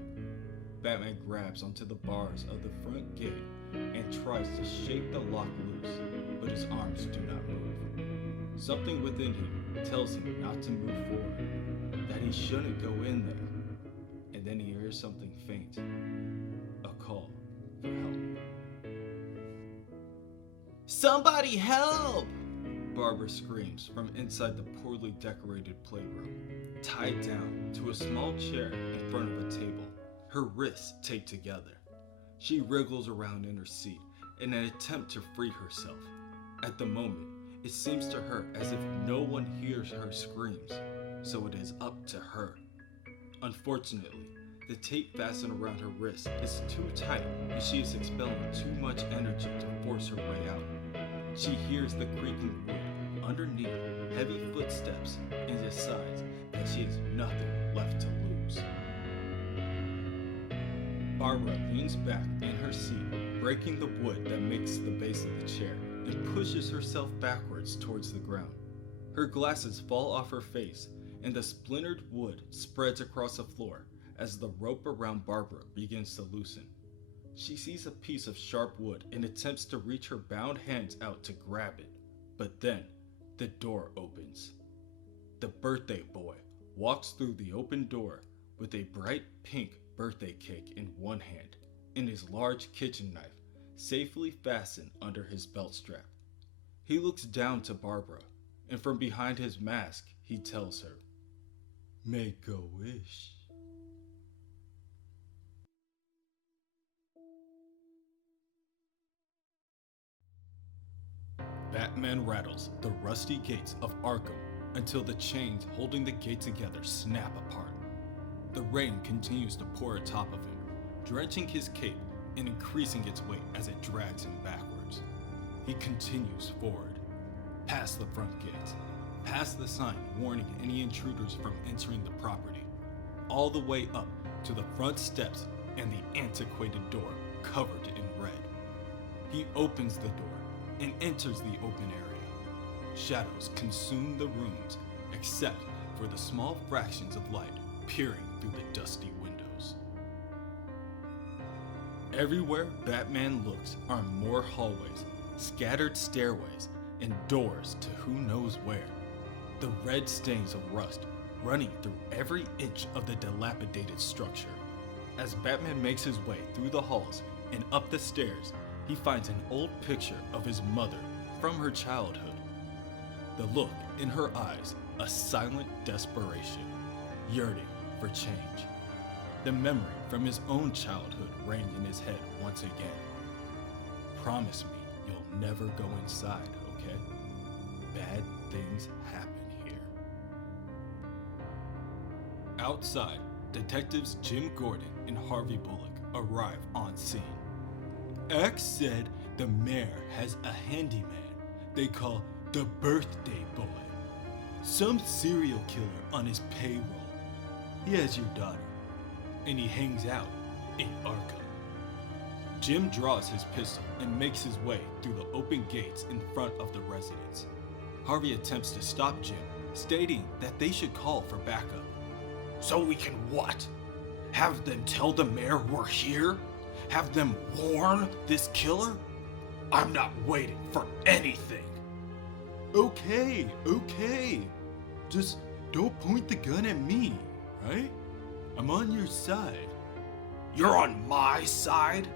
Batman grabs onto the bars of the front gate and tries to shake the lock loose, but his arms do not move. Something within him tells him not to move forward, that he shouldn't go in there. And then he hears something faint, a call for help. Somebody help! Barbara screams from inside the poorly decorated playroom, tied down to a small chair in front of a table, her wrists taped together. She wriggles around in her seat in an attempt to free herself. At the moment, it seems to her as if no one hears her screams, so it is up to her. Unfortunately, the tape fastened around her wrist is too tight and she is expelling too much energy to force her way out. She hears the creaking wood underneath, heavy footsteps, and decides that she has nothing left to lose. Barbara leans back in her seat, breaking the wood that makes the base of the chair, and pushes herself backwards towards the ground. Her glasses fall off her face, and the splintered wood spreads across the floor as the rope around Barbara begins to loosen. She sees a piece of sharp wood and attempts to reach her bound hands out to grab it, but then the door opens. The birthday boy walks through the open door with a bright pink birthday cake in one hand and his large kitchen knife safely fastened under his belt strap. He looks down to Barbara, and from behind his mask, he tells her, "Make a wish." Batman rattles the rusty gates of Arkham until the chains holding the gate together snap apart. The rain continues to pour atop of him, drenching his cape and increasing its weight as it drags him backwards. He continues forward, past the front gates, past the sign warning any intruders from entering the property, all the way up to the front steps and the antiquated door covered in red. He opens the door and enters the open area. Shadows consume the rooms except for the small fractions of light peering through the dusty windows. Everywhere Batman looks are more hallways, scattered stairways, and doors to who knows where. The red stains of rust running through every inch of the dilapidated structure. As Batman makes his way through the halls and up the stairs, he finds an old picture of his mother from her childhood. The look in her eyes, a silent desperation, yearning for change. The memory from his own childhood rang in his head once again. Promise me you'll never go inside, okay? Bad things happen here. Outside, detectives Jim Gordon and Harvey Bullock arrive on scene. X said the mayor has a handyman they call the birthday boy. Some serial killer on his payroll. He has your daughter, and he hangs out in Arkham. Jim draws his pistol and makes his way through the open gates in front of the residence. Harvey attempts to stop Jim, stating that they should call for backup. So we can what? Have them tell the mayor we're here? Have them warn this killer? I'm not waiting for anything. Okay. Just don't point the gun at me, right? I'm on your side. You're on my side?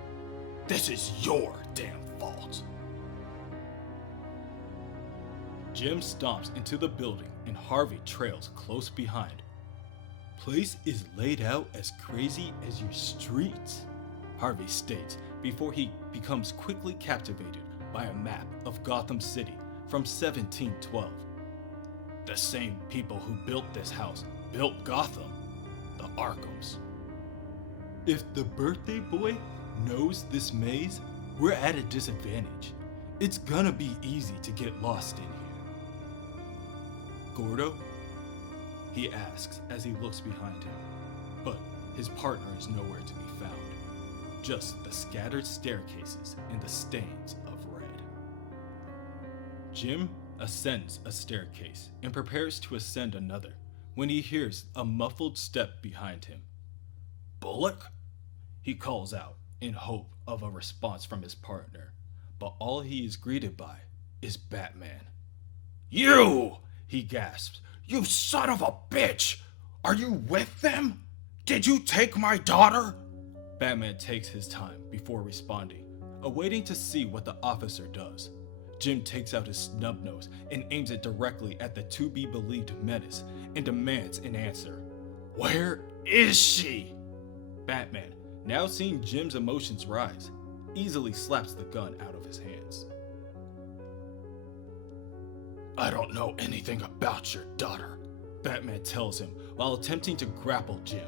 This is your damn fault. Jim stomps into the building and Harvey trails close behind. Place is laid out as crazy as your streets, Harvey states before he becomes quickly captivated by a map of Gotham City from 1712. The same people who built this house built Gotham, the Arkhams. If the birthday boy knows this maze, we're at a disadvantage. It's gonna be easy to get lost in here. Gordo? He asks as he looks behind him, but his partner is nowhere to be found. Just the scattered staircases and the stains of red. Jim ascends a staircase and prepares to ascend another when he hears a muffled step behind him. Bullock? He calls out in hope of a response from his partner, but all he is greeted by is Batman. You! He gasps. You son of a bitch! Are you with them? Did you take my daughter? Batman takes his time before responding, awaiting to see what the officer does. Jim takes out his snub nose and aims it directly at the to-be-believed menace and demands an answer. Where is she? Batman, now seeing Jim's emotions rise, easily slaps the gun out of his hands. I don't know anything about your daughter, Batman tells him while attempting to grapple Jim.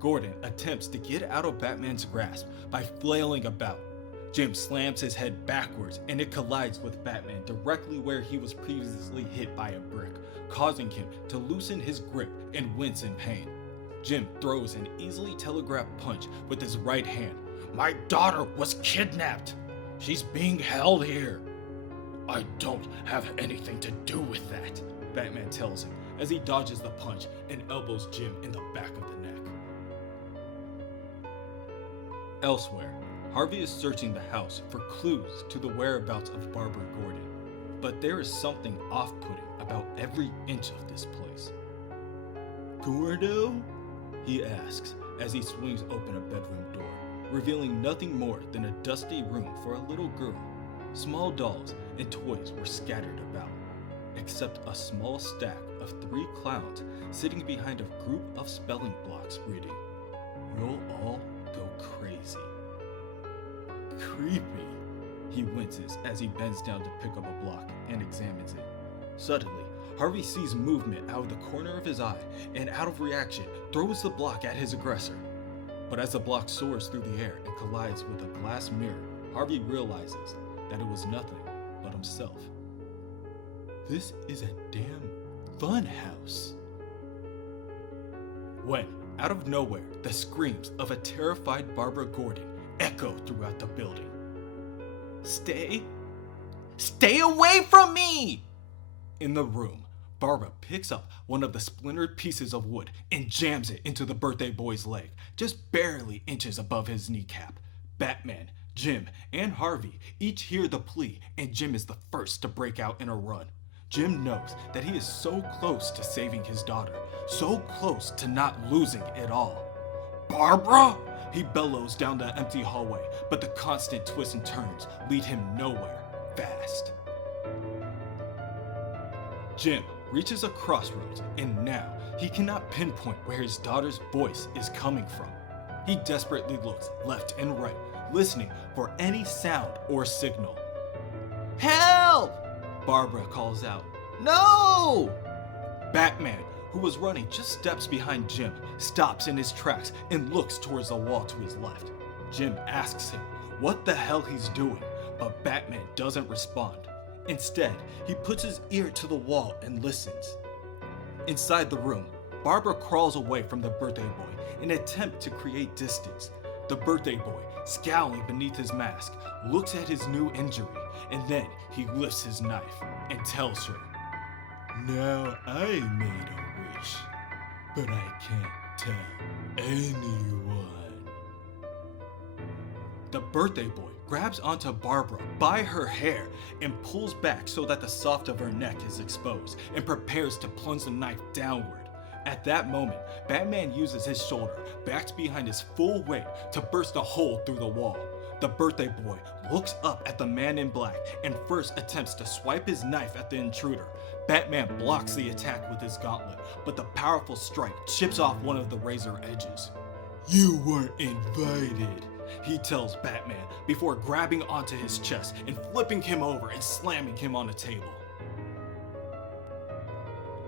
Gordon attempts to get out of Batman's grasp by flailing about. Jim slams his head backwards and it collides with Batman directly where he was previously hit by a brick, causing him to loosen his grip and wince in pain. Jim throws an easily telegraphed punch with his right hand. My daughter was kidnapped. She's being held here. I don't have anything to do with that, Batman tells him as he dodges the punch and elbows Jim in the back of the neck. Elsewhere, Harvey is searching the house for clues to the whereabouts of Barbara Gordon, but there is something off-putting about every inch of this place. Gordo? He asks as he swings open a bedroom door, revealing nothing more than a dusty room for a little girl. Small dolls and toys were scattered about, except a small stack of 3 clowns sitting behind a group of spelling blocks reading, You'll all go crazy. Creepy, he winces as he bends down to pick up a block and examines it. Suddenly, Harvey sees movement out of the corner of his eye and out of reaction throws the block at his aggressor. But as the block soars through the air and collides with a glass mirror, Harvey realizes that it was nothing but himself. This is a damn funhouse. When, out of nowhere, the screams of a terrified Barbara Gordon echo throughout the building. Stay away from me! In the room, Barbara picks up one of the splintered pieces of wood and jams it into the birthday boy's leg, just barely inches above his kneecap. Batman, Jim, and Harvey each hear the plea, and Jim is the first to break out in a run. Jim knows that he is so close to saving his daughter, so close to not losing it all. Barbara! He bellows down the empty hallway, but the constant twists and turns lead him nowhere fast. Jim reaches a crossroads, and now he cannot pinpoint where his daughter's voice is coming from. He desperately looks left and right, listening for any sound or signal. Help! Barbara calls out. No! Batman, who was running just steps behind Jim, stops in his tracks and looks towards the wall to his left. Jim asks him what the hell he's doing, but Batman doesn't respond. Instead, he puts his ear to the wall and listens. Inside the room, Barbara crawls away from the birthday boy in an attempt to create distance. The birthday boy, scowling beneath his mask, looks at his new injury, and then he lifts his knife and tells her, "Now I made a wish, but I can't tell anyone." The birthday boy grabs onto Barbara by her hair and pulls back so that the soft of her neck is exposed and prepares to plunge the knife downward. At that moment, Batman uses his shoulder, backed behind his full weight, to burst a hole through the wall. The birthday boy looks up at the man in black and first attempts to swipe his knife at the intruder. Batman blocks the attack with his gauntlet, but the powerful strike chips off one of the razor edges. "You weren't invited," he tells Batman before grabbing onto his chest and flipping him over and slamming him on a table.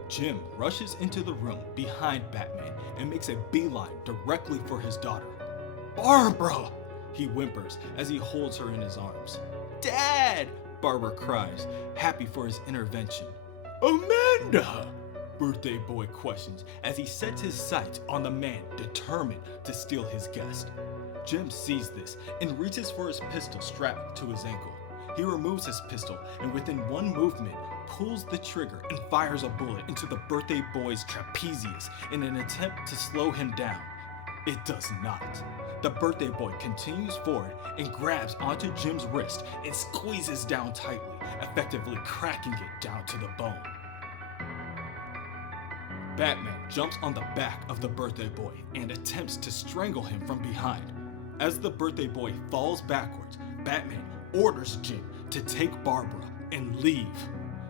Jim rushes into the room behind Batman and makes a beeline directly for his daughter. "Barbara!" he whimpers as he holds her in his arms. "Dad!" Barbara cries, happy for his intervention. "Amanda!" Birthday boy questions as he sets his sights on the man determined to steal his guest. Jim sees this and reaches for his pistol strapped to his ankle. He removes his pistol and within one movement pulls the trigger and fires a bullet into the birthday boy's trapezius in an attempt to slow him down. It does not. The birthday boy continues forward and grabs onto Jim's wrist and squeezes down tightly, effectively cracking it down to the bone. Batman jumps on the back of the birthday boy and attempts to strangle him from behind. As the birthday boy falls backwards, Batman orders Jim to take Barbara and leave.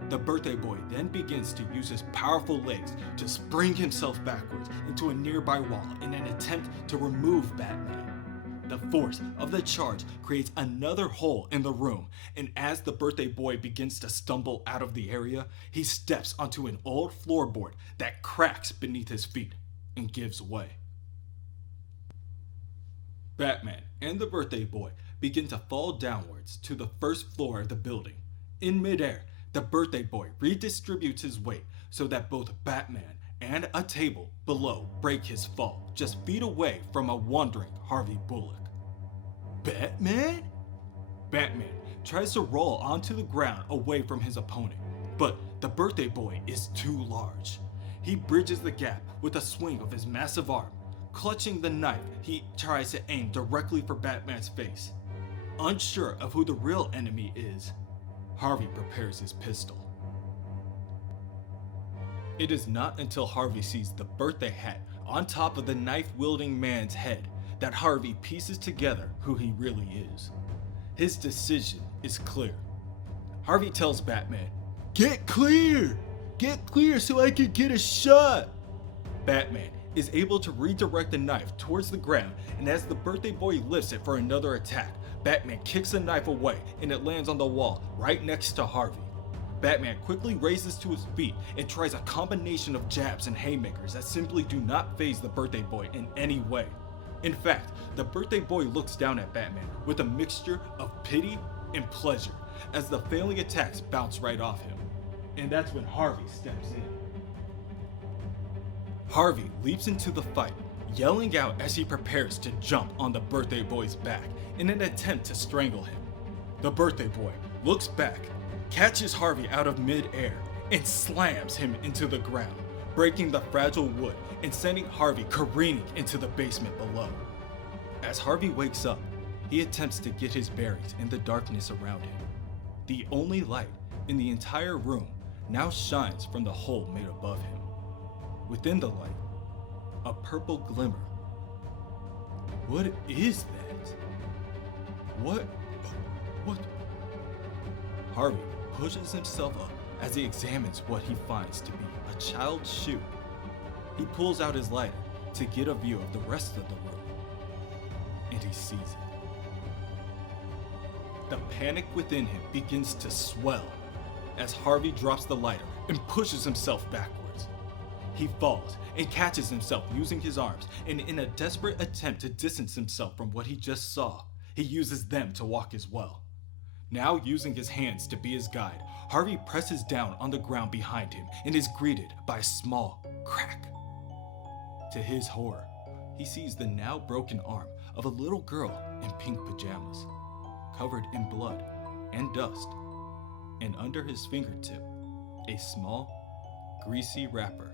The birthday boy then begins to use his powerful legs to spring himself backwards into a nearby wall in an attempt to remove Batman. The force of the charge creates another hole in the room, and as the birthday boy begins to stumble out of the area, he steps onto an old floorboard that cracks beneath his feet and gives way. Batman and the birthday boy begin to fall downwards to the first floor of the building. In midair, the birthday boy redistributes his weight so that both Batman and a table below break his fall, just feet away from a wandering Harvey Bullock. Batman? Batman tries to roll onto the ground away from his opponent, but the birthday boy is too large. He bridges the gap with a swing of his massive arm. Clutching the knife, he tries to aim directly for Batman's face. Unsure of who the real enemy is, Harvey prepares his pistol. It is not until Harvey sees the birthday hat on top of the knife-wielding man's head that Harvey pieces together who he really is. His decision is clear. Harvey tells Batman, "Get clear! Get clear so I can get a shot!" Batman is able to redirect the knife towards the ground, and as the birthday boy lifts it for another attack, Batman kicks the knife away and it lands on the wall right next to Harvey. Batman quickly raises to his feet and tries a combination of jabs and haymakers that simply do not faze the birthday boy in any way. In fact, the birthday boy looks down at Batman with a mixture of pity and pleasure as the failing attacks bounce right off him. And that's when Harvey steps in. Harvey leaps into the fight, yelling out as he prepares to jump on the birthday boy's back in an attempt to strangle him. The birthday boy looks back, catches Harvey out of mid-air, and slams him into the ground, breaking the fragile wood and sending Harvey careening into the basement below. As Harvey wakes up, he attempts to get his bearings in the darkness around him. The only light in the entire room now shines from the hole made above him. Within the light, a purple glimmer. What is that? What? Harvey pushes himself up as he examines what he finds to be a child's shoe. He pulls out his lighter to get a view of the rest of the room, and he sees it. The panic within him begins to swell as Harvey drops the lighter and pushes himself backwards. He falls and catches himself using his arms, and in a desperate attempt to distance himself from what he just saw, he uses them to walk as well. Now using his hands to be his guide, Harvey presses down on the ground behind him and is greeted by a small crack. To his horror, he sees the now broken arm of a little girl in pink pajamas, covered in blood and dust, and under his fingertip, a small, greasy wrapper,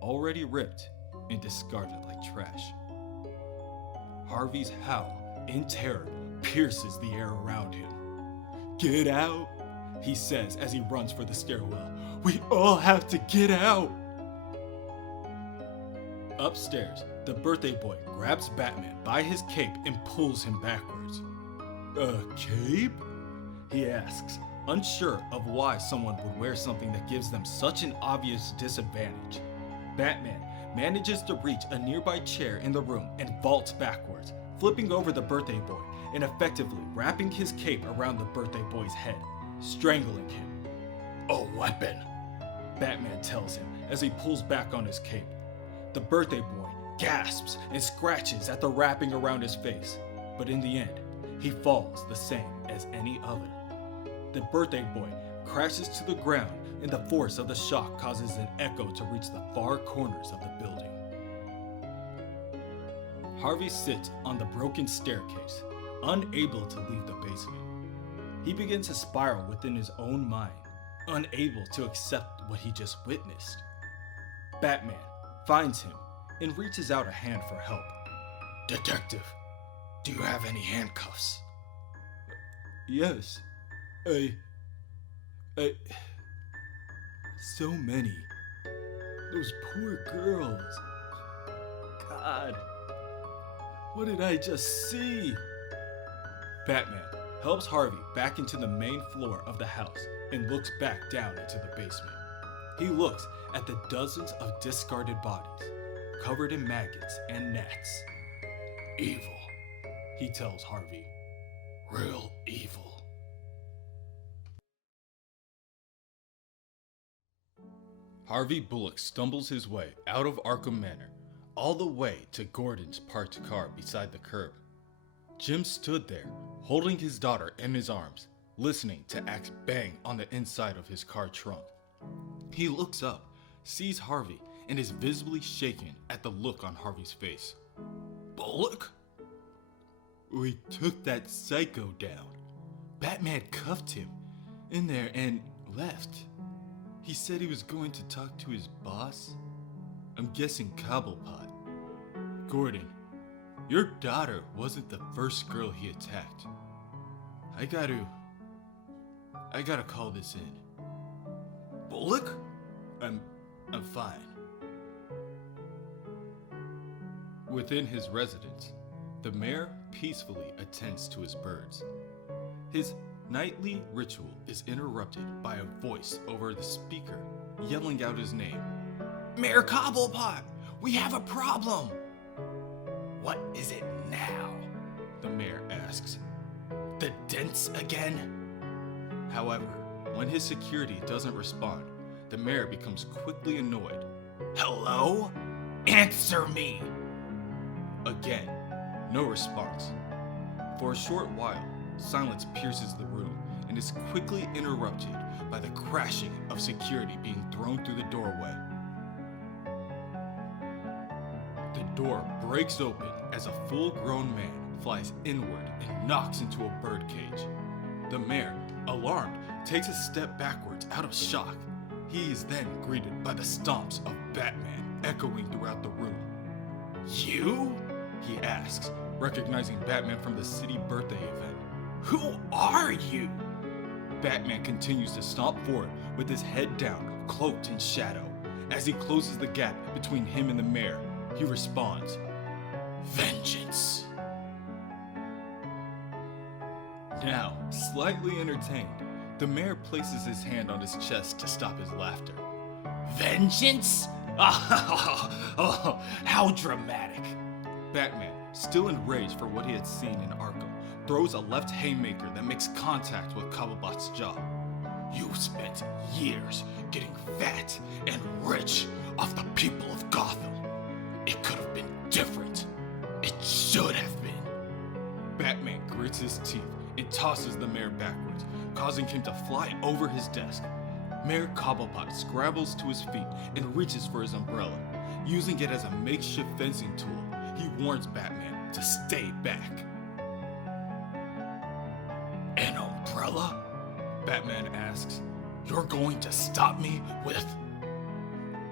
already ripped and discarded like trash. Harvey's howl in terror pierces the air around him. "Get out," he says as he runs for the stairwell. "We all have to get out." Upstairs, the birthday boy grabs Batman by his cape and pulls him backwards. "A cape?" he asks, unsure of why someone would wear something that gives them such an obvious disadvantage. Batman manages to reach a nearby chair in the room and vaults backwards, flipping over the birthday boy and effectively wrapping his cape around the birthday boy's head, strangling him. "A weapon," Batman tells him as he pulls back on his cape. The birthday boy gasps and scratches at the wrapping around his face, but in the end, he falls the same as any other. The birthday boy crashes to the ground, and the force of the shock causes an echo to reach the far corners of the building. Harvey sits on the broken staircase, unable to leave the basement. He begins to spiral within his own mind, unable to accept what he just witnessed. Batman finds him and reaches out a hand for help. "Detective, do you have any handcuffs?" "Yes, I... So many. Those poor girls. God, what did I just see?" Batman helps Harvey back into the main floor of the house and looks back down into the basement. He looks at the dozens of discarded bodies, covered in maggots and gnats. "Evil," he tells Harvey. "Real evil." Harvey Bullock stumbles his way out of Arkham Manor, all the way to Gordon's parked car beside the curb. Jim stood there, holding his daughter in his arms, listening to Axe bang on the inside of his car trunk. He looks up, sees Harvey, and is visibly shaken at the look on Harvey's face. "Bullock?" "We took that psycho down. Batman cuffed him in there and left. He said he was going to talk to his boss. I'm guessing Cobblepot. Gordon, your daughter wasn't the first girl he attacked. I gotta call this in." "Bullock?" I'm fine." Within his residence, the mayor peacefully attends to his birds. His nightly ritual is interrupted by a voice over the speaker yelling out his name. "Mayor Cobblepot, we have a problem." "What is it now?" the mayor asks. "The dents again?" However, when his security doesn't respond, the mayor becomes quickly annoyed. "Hello? Answer me!" Again, no response. For a short while, silence pierces the room and is quickly interrupted by the crashing of security being thrown through the doorway. door breaks open as a full-grown man flies inward and knocks into a birdcage. The mayor, alarmed, takes a step backwards out of shock. He is then greeted by the stomps of Batman echoing throughout the room. "You?" he asks, recognizing Batman from the city birthday event. "Who are you?" Batman continues to stomp forward with his head down, cloaked in shadow. As he closes the gap between him and the mayor, he responds, "Vengeance." Now, slightly entertained, the mayor places his hand on his chest to stop his laughter. "Vengeance? Oh, how dramatic." Batman, still enraged for what he had seen in Arkham, throws a left haymaker that makes contact with Cobblepot's jaw. "You spent years getting fat and rich off the people of Gotham. It could have been different. It should have been." Batman grits his teeth and tosses the mayor backwards, causing him to fly over his desk. Mayor Cobblepot scrambles to his feet and reaches for his umbrella. Using it as a makeshift fencing tool, he warns Batman to stay back. "An umbrella?" Batman asks. "You're going to stop me with..."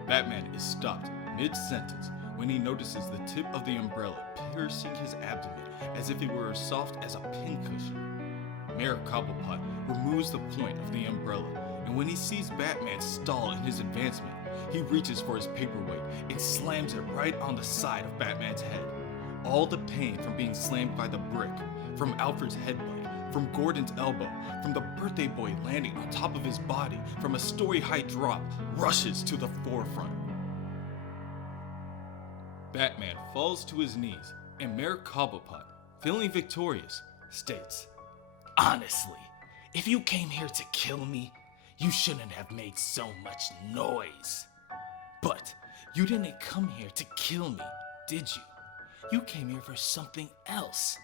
Batman is stopped mid-sentence when he notices the tip of the umbrella piercing his abdomen as if it were as soft as a pincushion. Mayor Cobblepot removes the point of the umbrella, and when he sees Batman stall in his advancement, he reaches for his paperweight and slams it right on the side of Batman's head. All the pain from being slammed by the brick, from Alfred's headbutt, from Gordon's elbow, from the birthday boy landing on top of his body, from a story-high drop, rushes to the forefront. Batman falls to his knees, and Mayor Cobblepot, feeling victorious, states, "Honestly, if you came here to kill me, you shouldn't have made so much noise. But you didn't come here to kill me, did you? You came here for something else.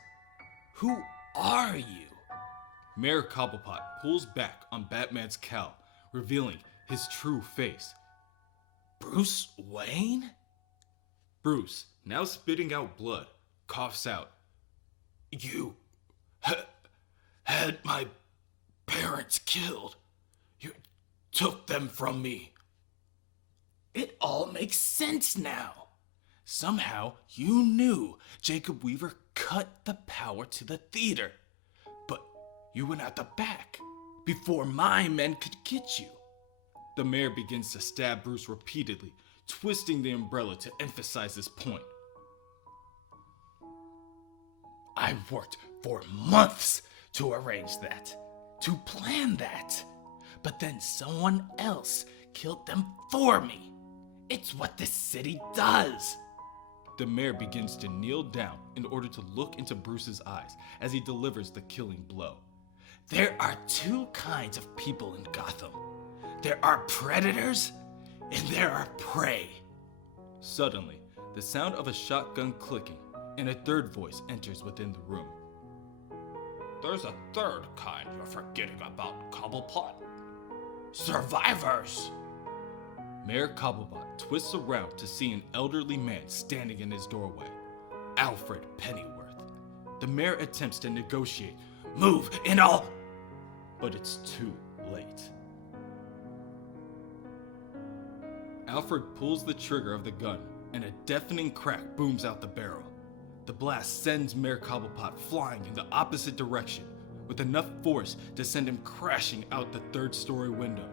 Who are you?" Mayor Cobblepot pulls back on Batman's cowl, revealing his true face. "Bruce Wayne?" Bruce, now spitting out blood, coughs out, "You had my parents killed. You took them from me." "It all makes sense now. Somehow you knew Jacob Weaver cut the power to the theater, but you went out the back before my men could get you." The mayor begins to stab Bruce repeatedly, twisting the umbrella to emphasize this point. "I worked for months to arrange that, to plan that, but then someone else killed them for me. It's what this city does." The mayor begins to kneel down in order to look into Bruce's eyes as he delivers the killing blow. "There are two kinds of people in Gotham. There are predators and there are prey." Suddenly, the sound of a shotgun clicking and a third voice enters within the room. "There's a third kind you're forgetting about, Cobblepot. Survivors!" Mayor Cobblepot twists around to see an elderly man standing in his doorway, Alfred Pennyworth. The mayor attempts to negotiate, "Move and I'll..." But it's too late. Alfred pulls the trigger of the gun, and a deafening crack booms out the barrel. The blast sends Mayor Cobblepot flying in the opposite direction, with enough force to send him crashing out the third-story window.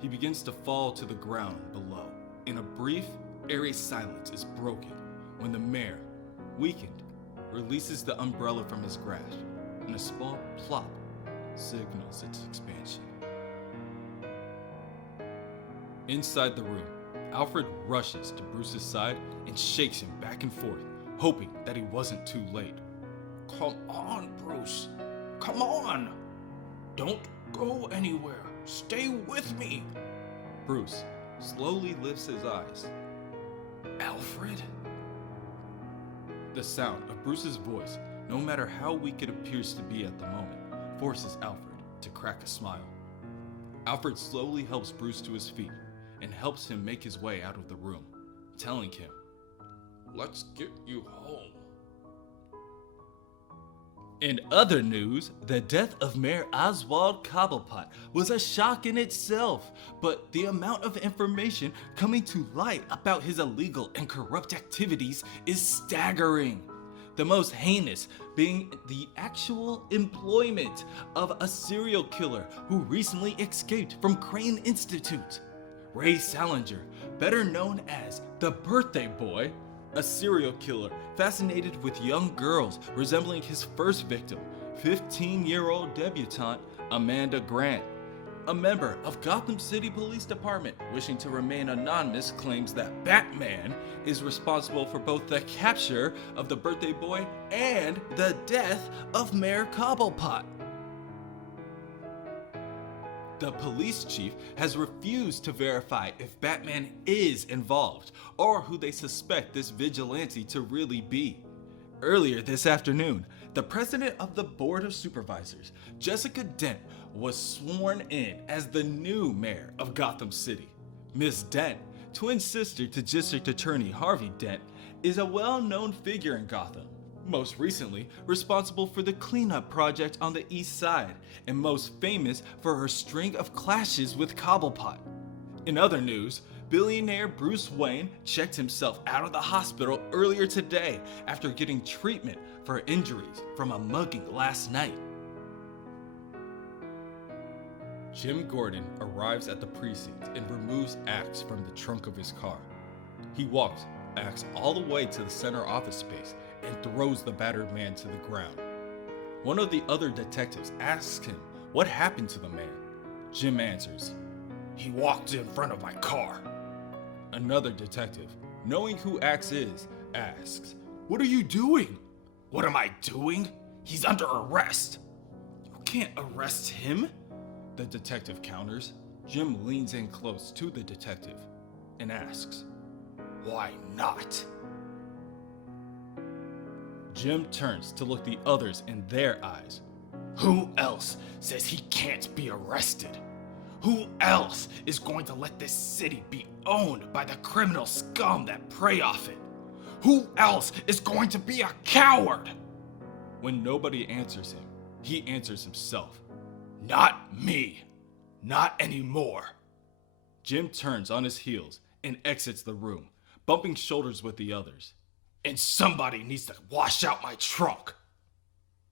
He begins to fall to the ground below, and a brief, airy silence is broken when the mayor, weakened, releases the umbrella from his grasp, and a small plop signals its expansion. Inside the room, Alfred rushes to Bruce's side and shakes him back and forth, hoping that he wasn't too late. "Come on, Bruce. Come on. Don't go anywhere. Stay with me." Bruce slowly lifts his eyes. "Alfred?" The sound of Bruce's voice, no matter how weak it appears to be at the moment, forces Alfred to crack a smile. Alfred slowly helps Bruce to his feet and helps him make his way out of the room, telling him, Let's get you home. In other news, the death of Mayor Oswald Cobblepot was a shock in itself, but the amount of information coming to light about his illegal and corrupt activities is staggering. The most heinous being the actual employment of a serial killer who recently escaped from Crane Institute. Ray Salinger, better known as the Birthday Boy, a serial killer fascinated with young girls resembling his first victim, 15-year-old debutante Amanda Grant. A member of Gotham City Police Department wishing to remain anonymous claims that Batman is responsible for both the capture of the Birthday Boy and the death of Mayor Cobblepot. The police chief has refused to verify if Batman is involved or who they suspect this vigilante to really be. Earlier this afternoon, the president of the Board of Supervisors, Jessica Dent, was sworn in as the new mayor of Gotham City. Miss Dent, twin sister to District Attorney Harvey Dent, is a well-known figure in Gotham. Most recently, responsible for the cleanup project on the east side, and most famous for her string of clashes with Cobblepot. In other news, billionaire Bruce Wayne checked himself out of the hospital earlier today after getting treatment for injuries from a mugging last night. Jim Gordon arrives at the precinct and removes Axe from the trunk of his car. He walks Axe all the way to the center office space and throws the battered man to the ground. One of the other detectives asks him what happened to the man. Jim answers, He walked in front of my car. Another detective, knowing who Axe is, asks, "What are you doing?" What am I doing? He's under arrest. "You can't arrest him," the detective counters. Jim leans in close to the detective and asks, Why not? Jim turns to look the others in their eyes. Who else says he can't be arrested? Who else is going to let this city be owned by the criminal scum that prey off it? Who else is going to be a coward? When nobody answers him, he answers himself. Not me. Not anymore. Jim turns on his heels and exits the room, bumping shoulders with the others. And somebody needs to wash out my trunk.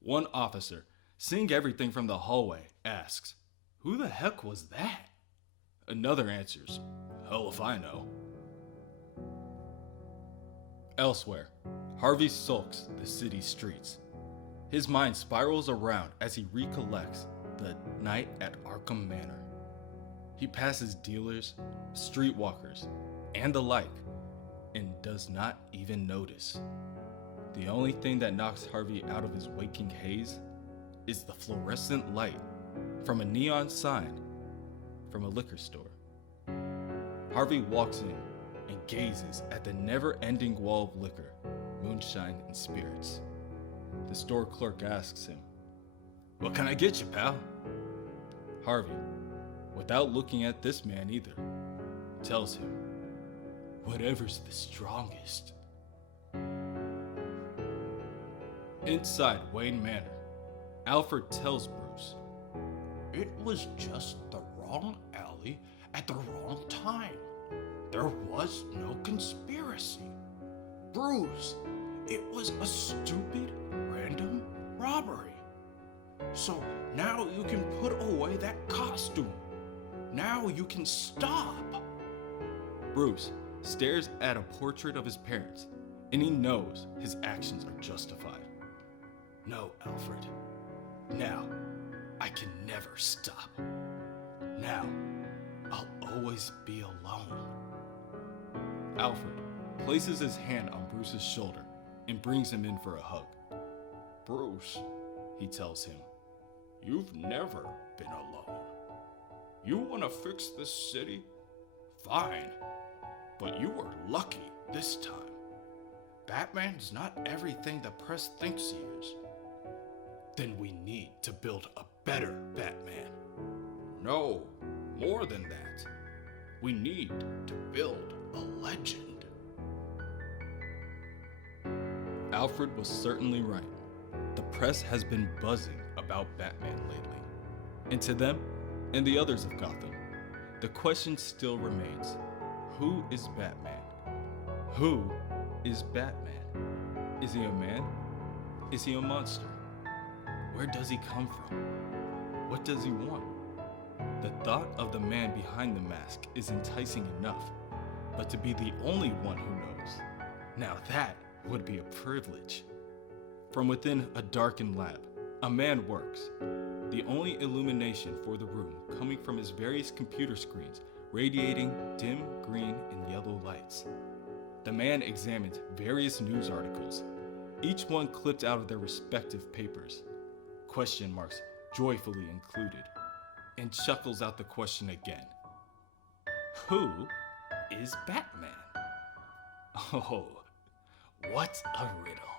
One officer, seeing everything from the hallway, asks, "Who the heck was that?" Another answers, "Hell if I know." Elsewhere, Harvey sulks the city streets. His mind spirals around as he recollects the night at Arkham Manor. He passes dealers, streetwalkers, and the like, and does not even notice. The only thing that knocks Harvey out of his waking haze is the fluorescent light from a neon sign from a liquor store. Harvey walks in and gazes at the never-ending wall of liquor, moonshine, and spirits. The store clerk asks him, "What can I get you, pal?" Harvey, without looking at this man either, tells him, "Whatever's the strongest." Inside Wayne Manor, Alfred tells Bruce, It was just the wrong alley at the wrong time. There was no conspiracy. Bruce, it was a stupid, random robbery. So now you can put away that costume. Now you can stop. Bruce stares at a portrait of his parents, and he knows his actions are justified. No, Alfred. Now, I can never stop. Now, I'll always be alone. Alfred places his hand on Bruce's shoulder and brings him in for a hug. Bruce, he tells him, you've never been alone. You want to fix this city? Fine. But you were lucky this time. Batman's not everything the press thinks he is. Then we need to build a better Batman. No, more than that. We need to build a legend. Alfred was certainly right. The press has been buzzing about Batman lately. And to them, and the others of Gotham, the question still remains, who is Batman? Who is Batman? Is he a man? Is he a monster? Where does he come from? What does he want? The thought of the man behind the mask is enticing enough, but to be the only one who knows, now that would be a privilege. From within a darkened lab, a man works, the only illumination for the room coming from his various computer screens, radiating dim green and yellow lights. The man examines various news articles, each one clipped out of their respective papers, question marks joyfully included, and chuckles out the question again. Who is Batman? Oh, what a riddle.